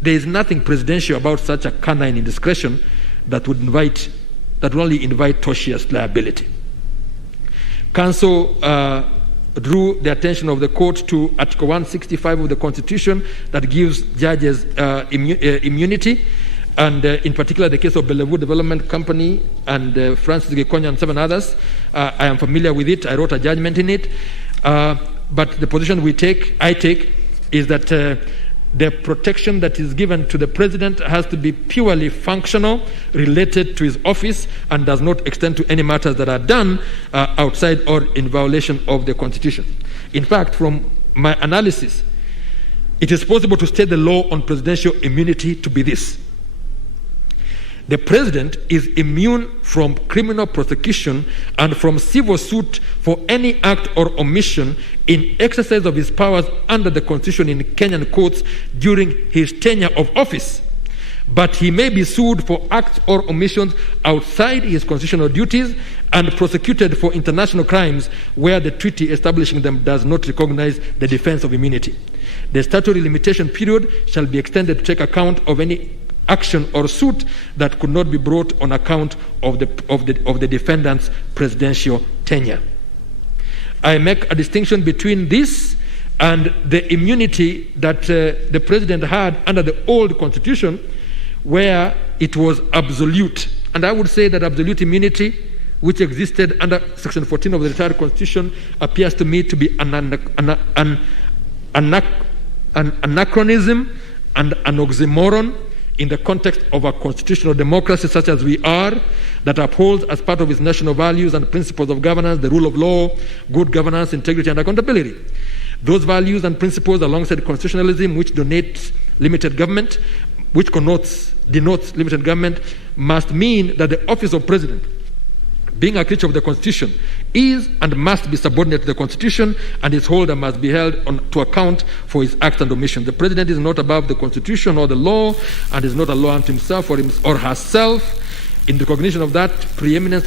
there is nothing presidential about such a canine indiscretion that would only invite tortious liability. Counsel drew the attention of the court to Article 165 of the Constitution that gives judges immunity, and in particular the case of Bellevue Development Company and Francis Gikonya and 7 others. I am familiar with it. I wrote a judgment in it. But the position I take is that the protection that is given to the President has to be purely functional, related to his office, and does not extend to any matters that are done outside or in violation of the Constitution. In fact, from my analysis, it is possible to state the law on presidential immunity to be this: the President is immune from criminal prosecution and from civil suit for any act or omission in exercise of his powers under the Constitution in Kenyan courts during his tenure of office. But he may be sued for acts or omissions outside his constitutional duties and prosecuted for international crimes where the treaty establishing them does not recognize the defense of immunity. The statutory limitation period shall be extended to take account of any action or suit that could not be brought on account of the defendant's presidential tenure. I make a distinction between this and the immunity that the President had under the old Constitution, where it was absolute. And I would say that absolute immunity, which existed under Section 14 of the retired Constitution, appears to me to be an anachronism and an oxymoron in the context of a constitutional democracy such as we are, that upholds as part of its national values and principles of governance the rule of law, good governance, integrity, and accountability. Those values and principles, alongside constitutionalism, which denotes limited government, denotes limited government, must mean that the office of president, being a creature of the Constitution, is and must be subordinate to the Constitution, and its holder must be held to account for his acts and omissions. The president is not above the Constitution or the law, and is not a law unto himself or herself. In recognition of that preeminence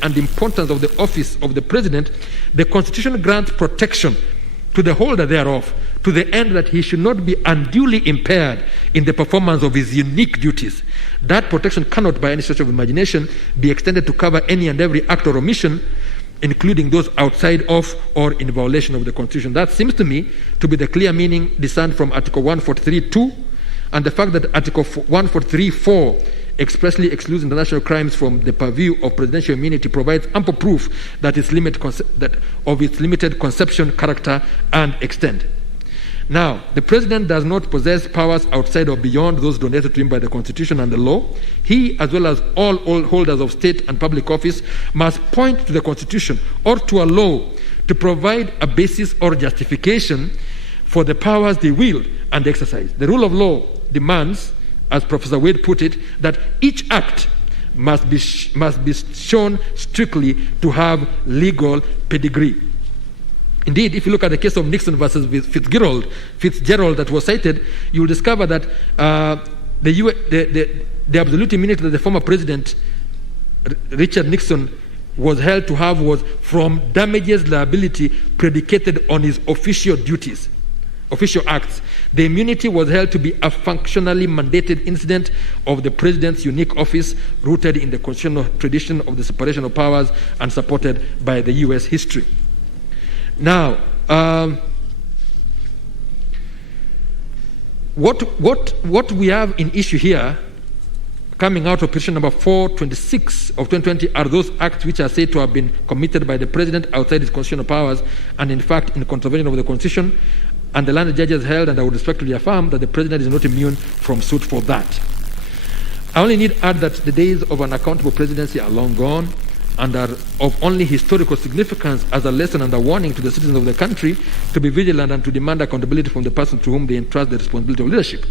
and importance of the office of the president, the Constitution grants protection to the holder thereof, to the end that he should not be unduly impaired in the performance of his unique duties. That protection cannot, by any stretch of imagination, be extended to cover any and every act or omission, including those outside of or in violation of the Constitution. That seems to me to be the clear meaning discerned from Article 143.2, and the fact that Article 143.4 expressly excludes international crimes from the purview of presidential immunity provides ample proof that its limited conception, character, and extent. Now, the president does not possess powers outside or beyond those donated to him by the Constitution and the law. He, as well as all holders of state and public office, must point to the Constitution or to a law to provide a basis or justification for the powers they wield and exercise. The rule of law demands, as Professor Wade put it, that each act must be shown strictly to have legal pedigree. Indeed, if you look at the case of Nixon versus Fitzgerald that was cited, you will discover that the absolute immunity that the former president, Richard Nixon, was held to have was from damages liability predicated on his official duties, official acts. The immunity was held to be a functionally mandated incident of the president's unique office, rooted in the constitutional tradition of the separation of powers and supported by the U.S. history. Now, what we have in issue here, coming out of petition number 426 of 2020, are those acts which are said to have been committed by the president outside his constitutional powers and in fact in contravention of the Constitution, and the learned judges held, and I would respectfully affirm, that the president is not immune from suit for that. I only need to add that the days of an accountable presidency are long gone and are of only historical significance as a lesson and a warning to the citizens of the country to be vigilant and to demand accountability from the person to whom they entrust the responsibility of leadership.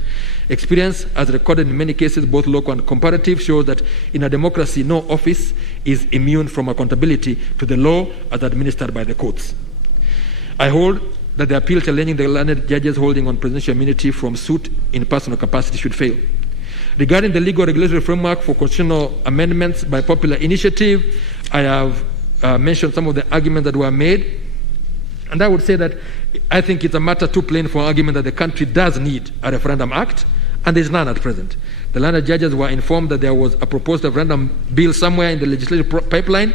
Experience, as recorded in many cases, both local and comparative, shows that in a democracy, no office is immune from accountability to the law as administered by the courts. I hold that the appeal challenging the learned judges holding on presidential immunity from suit in personal capacity should fail. Regarding the legal regulatory framework for constitutional amendments by popular initiative, I have mentioned some of the arguments that were made, and I would say that I think it's a matter too plain for argument that the country does need a referendum act, and there is none at present. The learned judges were informed that there was a proposed referendum bill somewhere in the legislative pipeline,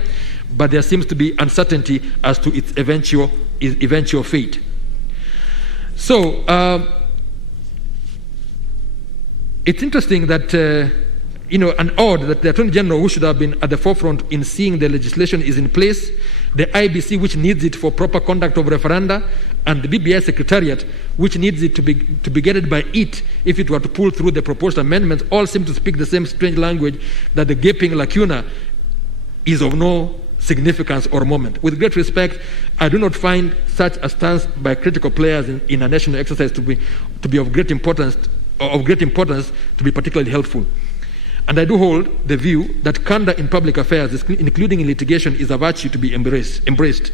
but there seems to be uncertainty as to its eventual fate. So, it's interesting that, and odd that the Attorney General, who should have been at the forefront in seeing the legislation is in place, the IBC, which needs it for proper conduct of referenda, and the BBI Secretariat, which needs it to be guided by it if it were to pull through the proposed amendments, all seem to speak the same strange language, that the gaping lacuna is of no significance or moment. With great respect, I do not find such a stance by critical players in a national exercise to be of great importance to be particularly helpful. And I do hold the view that candor in public affairs, including in litigation, is a virtue to be embraced.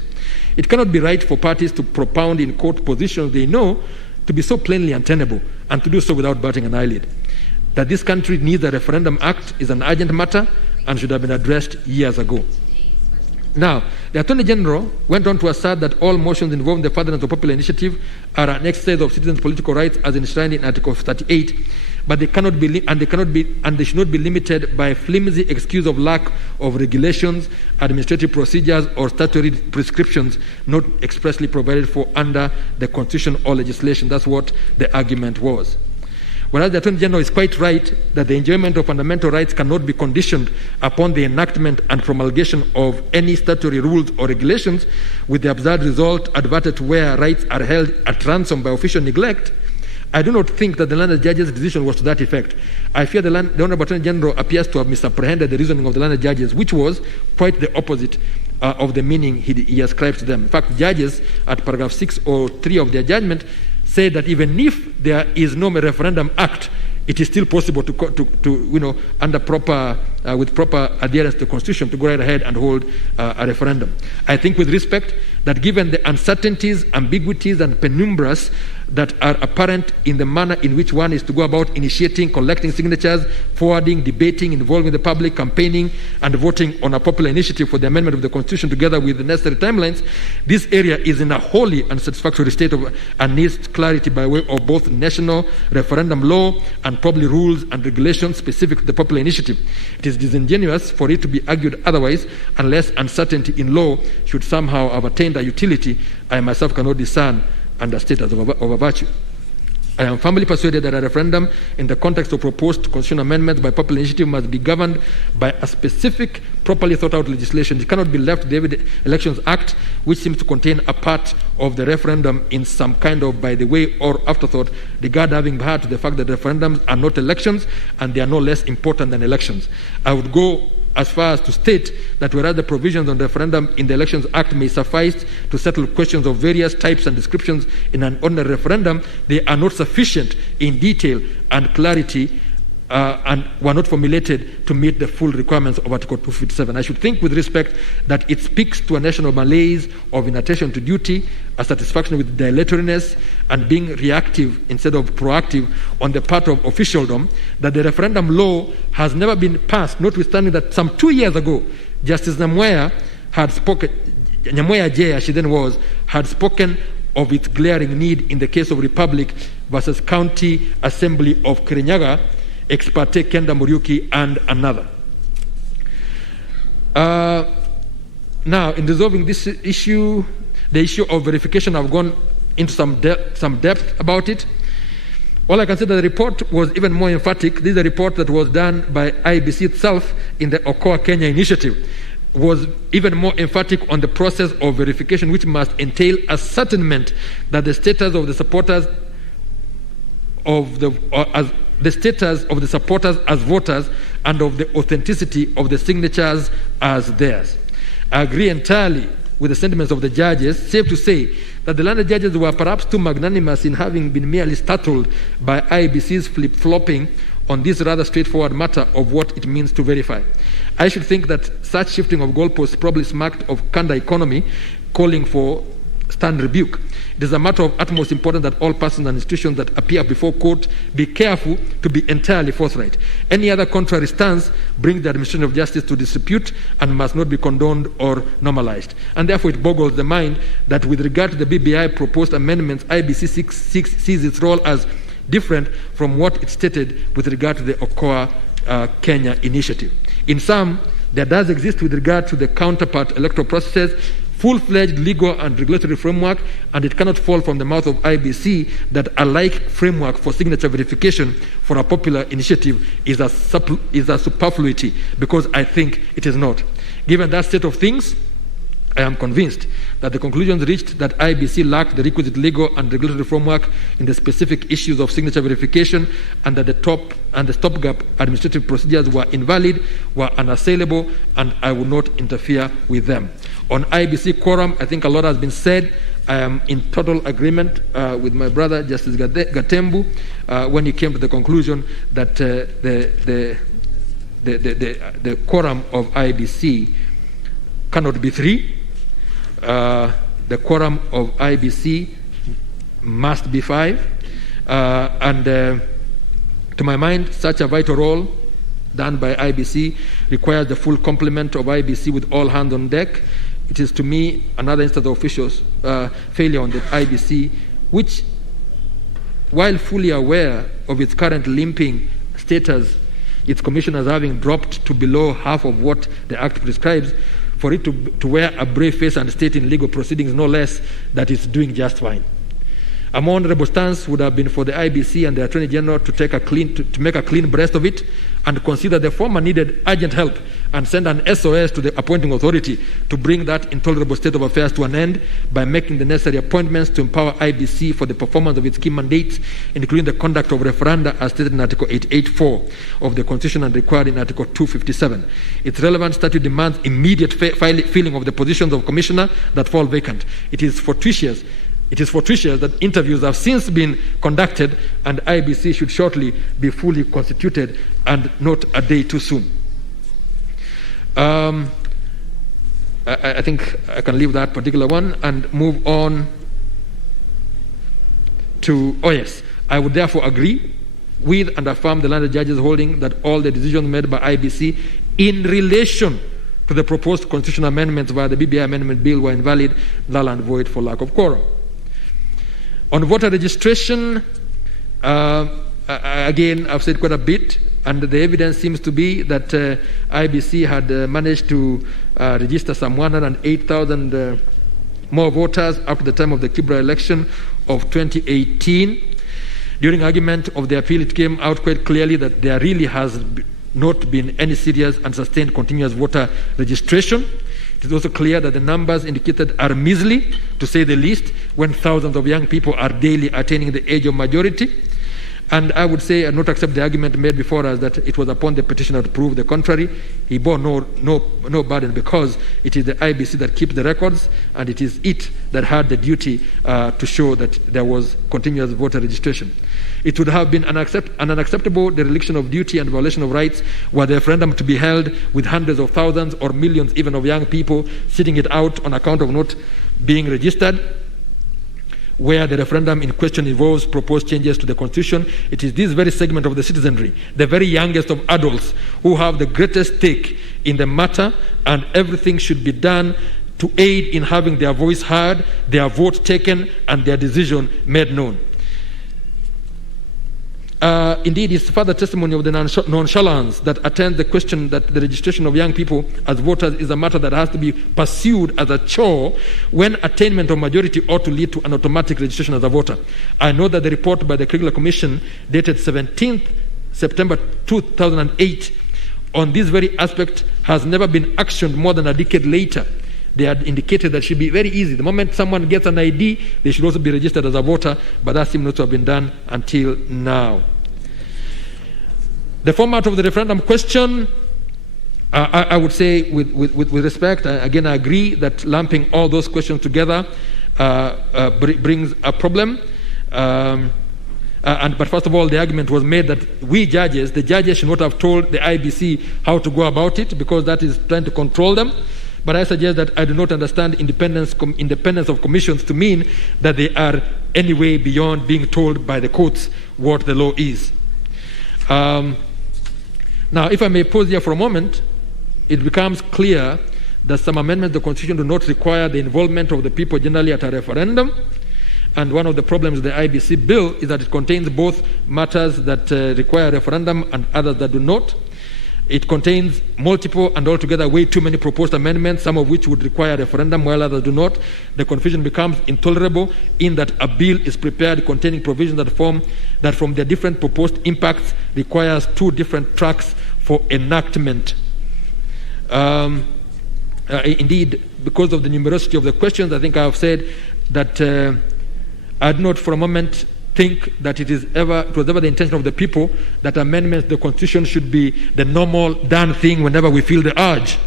It cannot be right for parties to propound in court positions they know to be so plainly untenable, and to do so without batting an eyelid. That this country needs a referendum act is an urgent matter and should have been addressed years ago. Now, the Attorney General went on to assert that all motions involving the furtherance of popular initiative are an exercise of citizens' political rights as enshrined in Article 38, but they should not be limited by flimsy excuse of lack of regulations, administrative procedures, or statutory prescriptions not expressly provided for under the Constitution or legislation. That's what the argument was. Whereas the Attorney General is quite right that the enjoyment of fundamental rights cannot be conditioned upon the enactment and promulgation of any statutory rules or regulations, with the absurd result adverted to where rights are held at ransom by official neglect, I do not think that the learned judge's decision was to that effect. I fear the Honorable Attorney General appears to have misapprehended the reasoning of the learned judges, which was quite the opposite of the meaning he ascribes to them. In fact, judges at paragraph 6 or 3 of their judgment say that even if there is no referendum act, it is still possible to under proper with proper adherence to the Constitution, to go right ahead and hold a referendum. I think, with respect, that given the uncertainties, ambiguities, and penumbras that are apparent in the manner in which one is to go about initiating, collecting signatures, forwarding, debating, involving the public, campaigning, and voting on a popular initiative for the amendment of the Constitution, together with the necessary timelines, this area is in a wholly unsatisfactory state and needs clarity by way of both national referendum law and probably rules and regulations specific to the popular initiative. It is disingenuous for it to be argued otherwise, unless uncertainty in law should somehow have attained a utility I myself cannot discern and state as of a virtue. I am firmly persuaded that a referendum in the context of proposed constitutional amendments by popular initiative must be governed by a specific, properly thought out legislation. It cannot be left to the Elections Act, which seems to contain a part of the referendum in some kind of by the way or afterthought, regard having heard to the fact that referendums are not elections and they are no less important than elections. I would go as far as to state that whereas the provisions on the referendum in the Elections Act may suffice to settle questions of various types and descriptions in an ordinary referendum, they are not sufficient in detail and clarity and were not formulated to meet the full requirements of Article 257. I should think, with respect, that it speaks to a national malaise of inattention to duty, a satisfaction with dilatoriness, and being reactive instead of proactive on the part of officialdom, that the referendum law has never been passed, notwithstanding that some 2 years ago, Justice Nambuye had spoken, Nambuye J, as she then was, had spoken of its glaring need in the case of Republic versus County Assembly of Kirinyaga, ex parte Kenda Muriuki, and another. Now, in resolving this issue, the issue of verification, I've gone into some depth about it. All I can say that the report was even more emphatic. This is a report that was done by IBC itself in the Okoa Kenya initiative, was even more emphatic on the process of verification, which must entail ascertainment that the status of the supporters of the status of the supporters as voters and of the authenticity of the signatures as theirs. I agree entirely with the sentiments of the judges, save to say that the learned judges were perhaps too magnanimous in having been merely startled by IBC's flip-flopping on this rather straightforward matter of what it means to verify. I should think that such shifting of goalposts probably smacked of Kanda economy, calling for stern rebuke. It is a matter of utmost importance that all persons and institutions that appear before court be careful to be entirely forthright. Any other contrary stance brings the administration of justice to disrepute and must not be condoned or normalized. And therefore it boggles the mind that with regard to the BBI proposed amendments, IBC sees its role as different from what it stated with regard to the Okoa Kenya initiative. In sum, there does exist, with regard to the counterpart electoral processes, full-fledged legal and regulatory framework, and it cannot fall from the mouth of IBC that a like framework for signature verification for a popular initiative is a superfluity, because I think it is not. Given that state of things, I am convinced that the conclusions reached that IBC lacked the requisite legal and regulatory framework in the specific issues of signature verification, and that the stopgap administrative procedures were invalid, were unassailable, and I would not interfere with them. On IBC quorum, I think a lot has been said. I am in total agreement with my brother, Justice Gatembu, when he came to the conclusion that the quorum of IBC cannot be 3. The quorum of IBC must be 5. And to my mind, such a vital role done by IBC requires the full complement of IBC with all hands on deck. It is, to me, another instance of officials' failure on the IBC, which, while fully aware of its current limping status, its commissioners having dropped to below half of what the Act prescribes, for it to wear a brave face and state in legal proceedings, no less, that it's doing just fine. A more honorable stance would have been for the IBC and the Attorney General to make a clean breast of it and consider the former needed urgent help and send an SOS to the appointing authority to bring that intolerable state of affairs to an end by making the necessary appointments to empower IBC for the performance of its key mandates, including the conduct of referenda as stated in Article 884 of the Constitution and required in Article 257. Its relevant statute demands immediate filling of the positions of commissioner that fall vacant. It is fortuitous that interviews have since been conducted and IBC should shortly be fully constituted and not a day too soon. I think I can leave that particular one and move on to, I would therefore agree with and affirm the landed judge's holding that all the decisions made by IBC in relation to the proposed constitutional amendments via the BBI Amendment Bill were invalid, null and void for lack of quorum. On voter registration, again, I've said quite a bit, and the evidence seems to be that IBC had managed to register some 108,000 more voters after the time of the Kibra election of 2018. During argument of the appeal, it came out quite clearly that there really has not been any serious and sustained continuous voter registration. It is also clear that the numbers indicated are measly, to say the least, when thousands of young people are daily attaining the age of majority. And I would say and not accept the argument made before us that it was upon the petitioner to prove the contrary. He bore no burden because it is the IBC that keeps the records, and it is it that had the duty to show that there was continuous voter registration. It would have been an unacceptable dereliction of duty and violation of rights were the referendum to be held with hundreds of thousands or millions even of young people sitting it out on account of not being registered. Where the referendum in question involves proposed changes to the Constitution, it is this very segment of the citizenry, the very youngest of adults, who have the greatest stake in the matter, and everything should be done to aid in having their voice heard, their vote taken, and their decision made known. Indeed, it's further testimony of the nonchalance that attends the question that the registration of young people as voters is a matter that has to be pursued as a chore when attainment of majority ought to lead to an automatic registration as a voter. I know that the report by the Kriegler Commission dated 17th September 2008 on this very aspect has never been actioned more than a decade later. They had indicated that it should be very easy. The moment someone gets an ID, they should also be registered as a voter, but that seems not to have been done until now. The format of the referendum question, I would say with respect, again, I agree that lumping all those questions together brings a problem. But first of all, the argument was made that the judges should not have told the IBC how to go about it because that is trying to control them. But I suggest that I do not understand independence of commissions to mean that they are any way beyond being told by the courts what the law is. Now, if I may pause here for a moment, it becomes clear that some amendments to the Constitution do not require the involvement of the people generally at a referendum. And one of the problems of the IBC bill is that it contains both matters that require a referendum and others that do not. It contains multiple and altogether way too many proposed amendments, some of which would require a referendum while others do not. The confusion becomes intolerable in that a bill is prepared containing provisions that from their different proposed impacts requires two different tracks for enactment. Indeed, because of the numerosity of the questions, I think I have said that I do not for a moment think that it was ever the intention of the people that amendments to the Constitution should be the normal done thing whenever we feel the urge.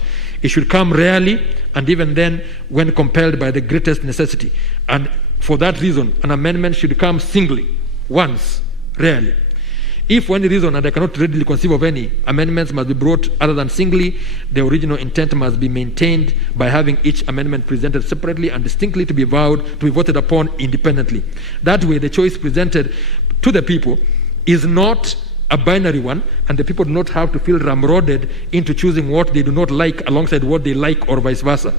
It should come rarely, and even then when compelled by the greatest necessity. And for that reason, an amendment should come singly, once, rarely. If for any reason, and I cannot readily conceive of any, amendments must be brought other than singly, the original intent must be maintained by having each amendment presented separately and distinctly to be voted upon independently. That way, the choice presented to the people is not a binary one, and the people do not have to feel ramroded into choosing what they do not like alongside what they like, or vice versa.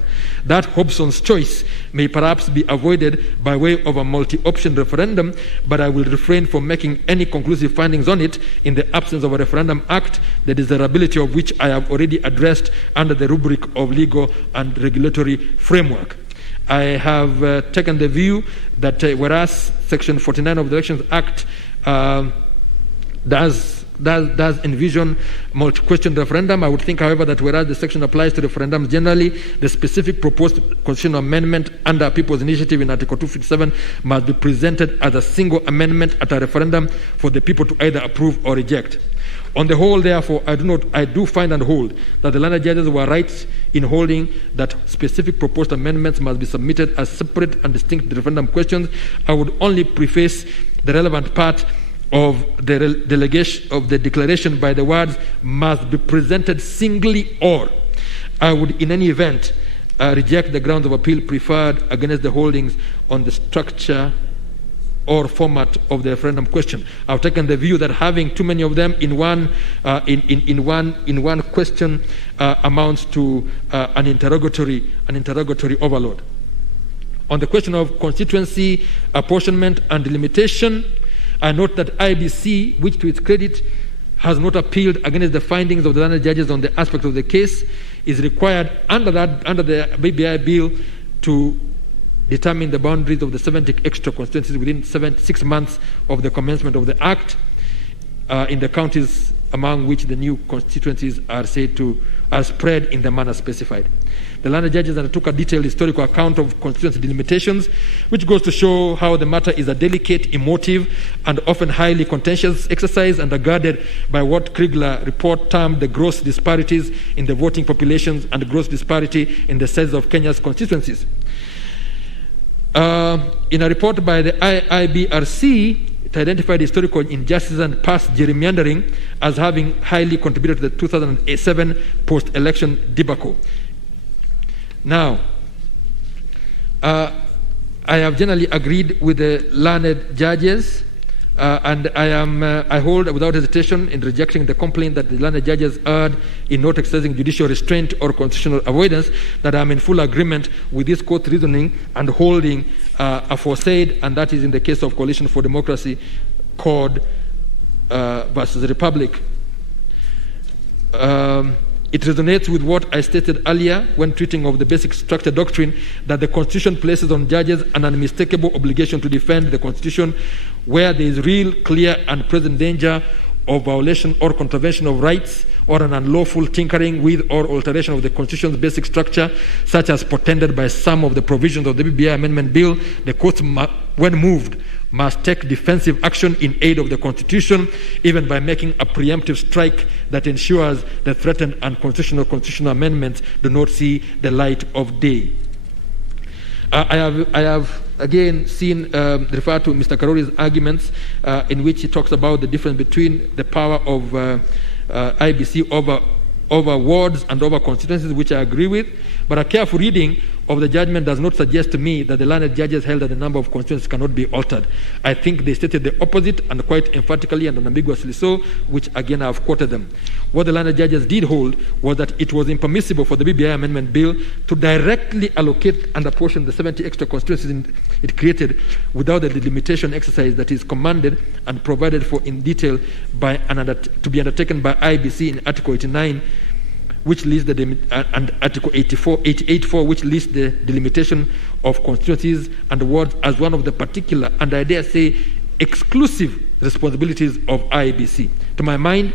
That Hobson's choice may perhaps be avoided by way of a multi-option referendum, but I will refrain from making any conclusive findings on it in the absence of a referendum act, the desirability of which I have already addressed under the rubric of legal and regulatory framework. I have taken the view that whereas Section 49 of the Elections Act does does envision multi-question referendum. I would think, however, that whereas the section applies to referendums generally, the specific proposed constitutional amendment under People's Initiative in Article 257 must be presented as a single amendment at a referendum for the people to either approve or reject. On the whole, therefore, I do find and hold that the learned judges were right in holding that specific proposed amendments must be submitted as separate and distinct referendum questions. I would only preface the relevant part of the declaration by the words must be presented singly, or I would in any event reject the grounds of appeal preferred against the holdings on the structure or format of the referendum question. I've taken the view that having too many of them in one question amounts to an interrogatory overload. On the question of constituency apportionment and delimitation, I note that IBC, which to its credit has not appealed against the findings of the learned judges on the aspect of the case, is required under the BBI bill to determine the boundaries of the 70 extra constituencies within 6 months of the commencement of the Act in the counties among which the new constituencies are spread in the manner specified. The learned judges undertook a detailed historical account of constituency delimitations, which goes to show how the matter is a delicate, emotive, and often highly contentious exercise undergirded by what Kriegler report termed the gross disparities in the voting populations and gross disparity in the size of Kenya's constituencies. In a report by the IBRC, it identified historical injustices and past gerrymandering as having highly contributed to the 2007 post-election debacle. Now, I have generally agreed with the learned judges, and I hold without hesitation in rejecting the complaint that the learned judges erred in not exercising judicial restraint or constitutional avoidance, that I am in full agreement with this court reasoning and holding aforesaid, and that is in the case of Coalition for Democracy, CORD versus the Republic. It resonates with what I stated earlier when treating of the basic structure doctrine, that the Constitution places on judges an unmistakable obligation to defend the Constitution where there is real, clear, and present danger of violation or contravention of rights or an unlawful tinkering with or alteration of the Constitution's basic structure, such as portended by some of the provisions of the BBI Amendment Bill. The courts, when moved, must take defensive action in aid of the Constitution, even by making a preemptive strike that ensures the threatened constitutional amendments do not see the light of day. I have again seen refer to Mr. Karori's arguments in which he talks about the difference between the power of IBC over wards and over constituencies, which I agree with. But a careful reading of the judgment does not suggest to me that the learned judges held that the number of constituencies cannot be altered. I think they stated the opposite, and quite emphatically and unambiguously so, which again I have quoted them. What the learned judges did hold was that it was impermissible for the BBI Amendment Bill to directly allocate and apportion the 70 extra constituencies it created without the delimitation exercise that is commanded and provided for in detail to be undertaken by IBC in Article 89, which lists and Article 88.4, which lists the delimitation of constituencies and wards as one of the particular, and I dare say, exclusive responsibilities of IBC. To my mind,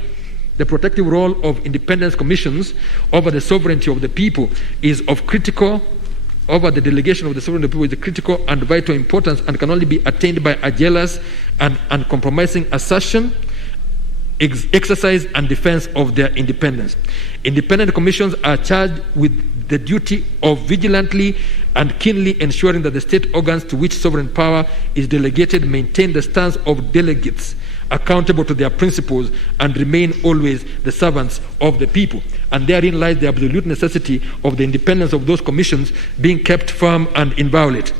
the protective role of independence commissions over the sovereignty of the people is of critical, over the delegation of the sovereignty of the people is critical and vital importance, and can only be attained by a jealous and uncompromising assertion, exercise, and defense of their independence. Independent commissions are charged with the duty of vigilantly and keenly ensuring that the state organs to which sovereign power is delegated maintain the stance of delegates accountable to their principles and remain always the servants of the people. And therein lies the absolute necessity of the independence of those commissions being kept firm and inviolate.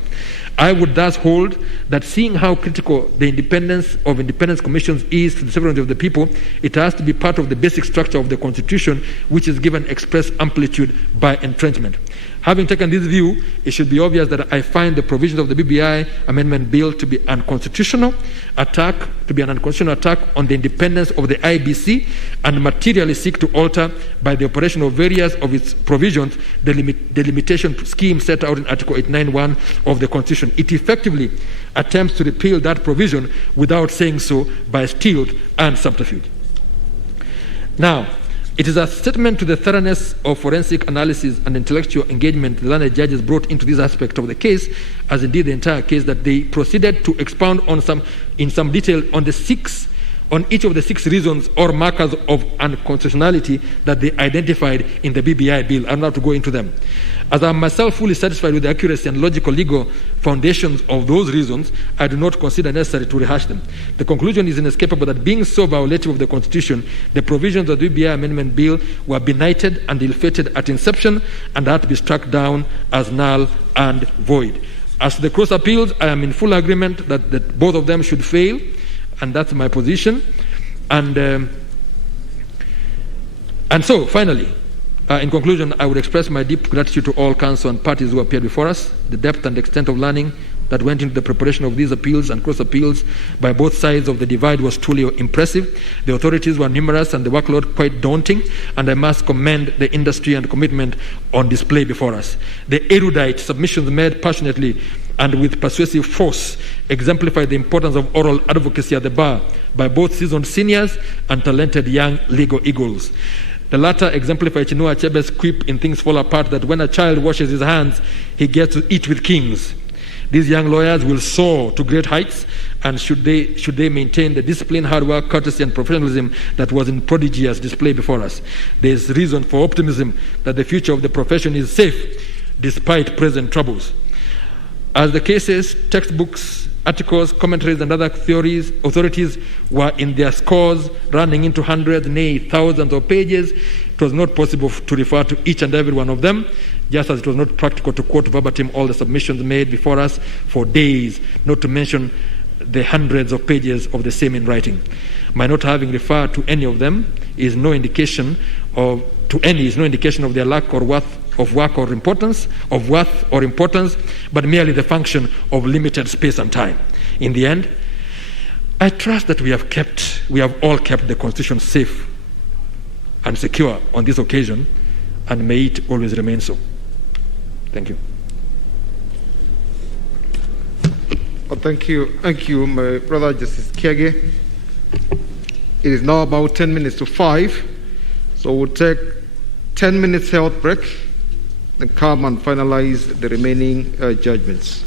I would thus hold that, seeing how critical the independence of independence commissions is to the sovereignty of the people, it has to be part of the basic structure of the Constitution, which is given express amplitude by entrenchment. Having taken this view, it should be obvious that I find the provisions of the BBI Amendment Bill to be an unconstitutional attack on the independence of the IBC, and materially seek to alter, by the operation of various of its provisions, the limitation scheme set out in Article 89.1 of the Constitution. It effectively attempts to repeal that provision without saying so by stealth and subterfuge. Now, it is a statement to the thoroughness of forensic analysis and intellectual engagement the learned judges brought into this aspect of the case, as indeed the entire case, that they proceeded to expound in some detail on each of the 6 reasons or markers of unconstitutionality that they identified in the BBI bill. I'm not to go into them. As I am myself fully satisfied with the accuracy and logical legal foundations of those reasons, I do not consider necessary to rehash them. The conclusion is inescapable that being so violative of the Constitution, the provisions of the BBI Amendment Bill were benighted and ill-fated at inception and had to be struck down as null and void. As to the cross appeals, I am in full agreement that both of them should fail, and that's my position. And so, finally, in conclusion, I would express my deep gratitude to all counsel and parties who appeared before us. The depth and extent of learning that went into the preparation of these appeals and cross appeals by both sides of the divide was truly impressive. The authorities were numerous and the workload quite daunting, and I must commend the industry and commitment on display before us. The erudite submissions made passionately and with persuasive force exemplify the importance of oral advocacy at the bar by both seasoned seniors and talented young legal eagles. The latter exemplify Chinua Achebe's quip in Things Fall Apart that when a child washes his hands, he gets to eat with kings. These young lawyers will soar to great heights, and should they maintain the discipline, hard work, courtesy, and professionalism that was in prodigious display before us. There is reason for optimism that the future of the profession is safe despite present troubles. As the cases, textbooks, articles, commentaries, and other authorities were in their scores, running into hundreds, nay, thousands of pages, it was not possible to refer to each and every one of them, just as it was not practical to quote verbatim all the submissions made before us for days, not to mention the hundreds of pages of the same in writing. My not having referred to any of them is no indication of their lack or worth of work or importance, of worth or importance, but merely the function of limited space and time. In the end, I trust that we have all kept the Constitution safe and secure on this occasion, and may it always remain so. Thank you. Well, thank you, my brother Justice Kiage. It is now about 10 minutes to 5, so we'll take 10 minutes health break, then come and finalize the remaining judgments.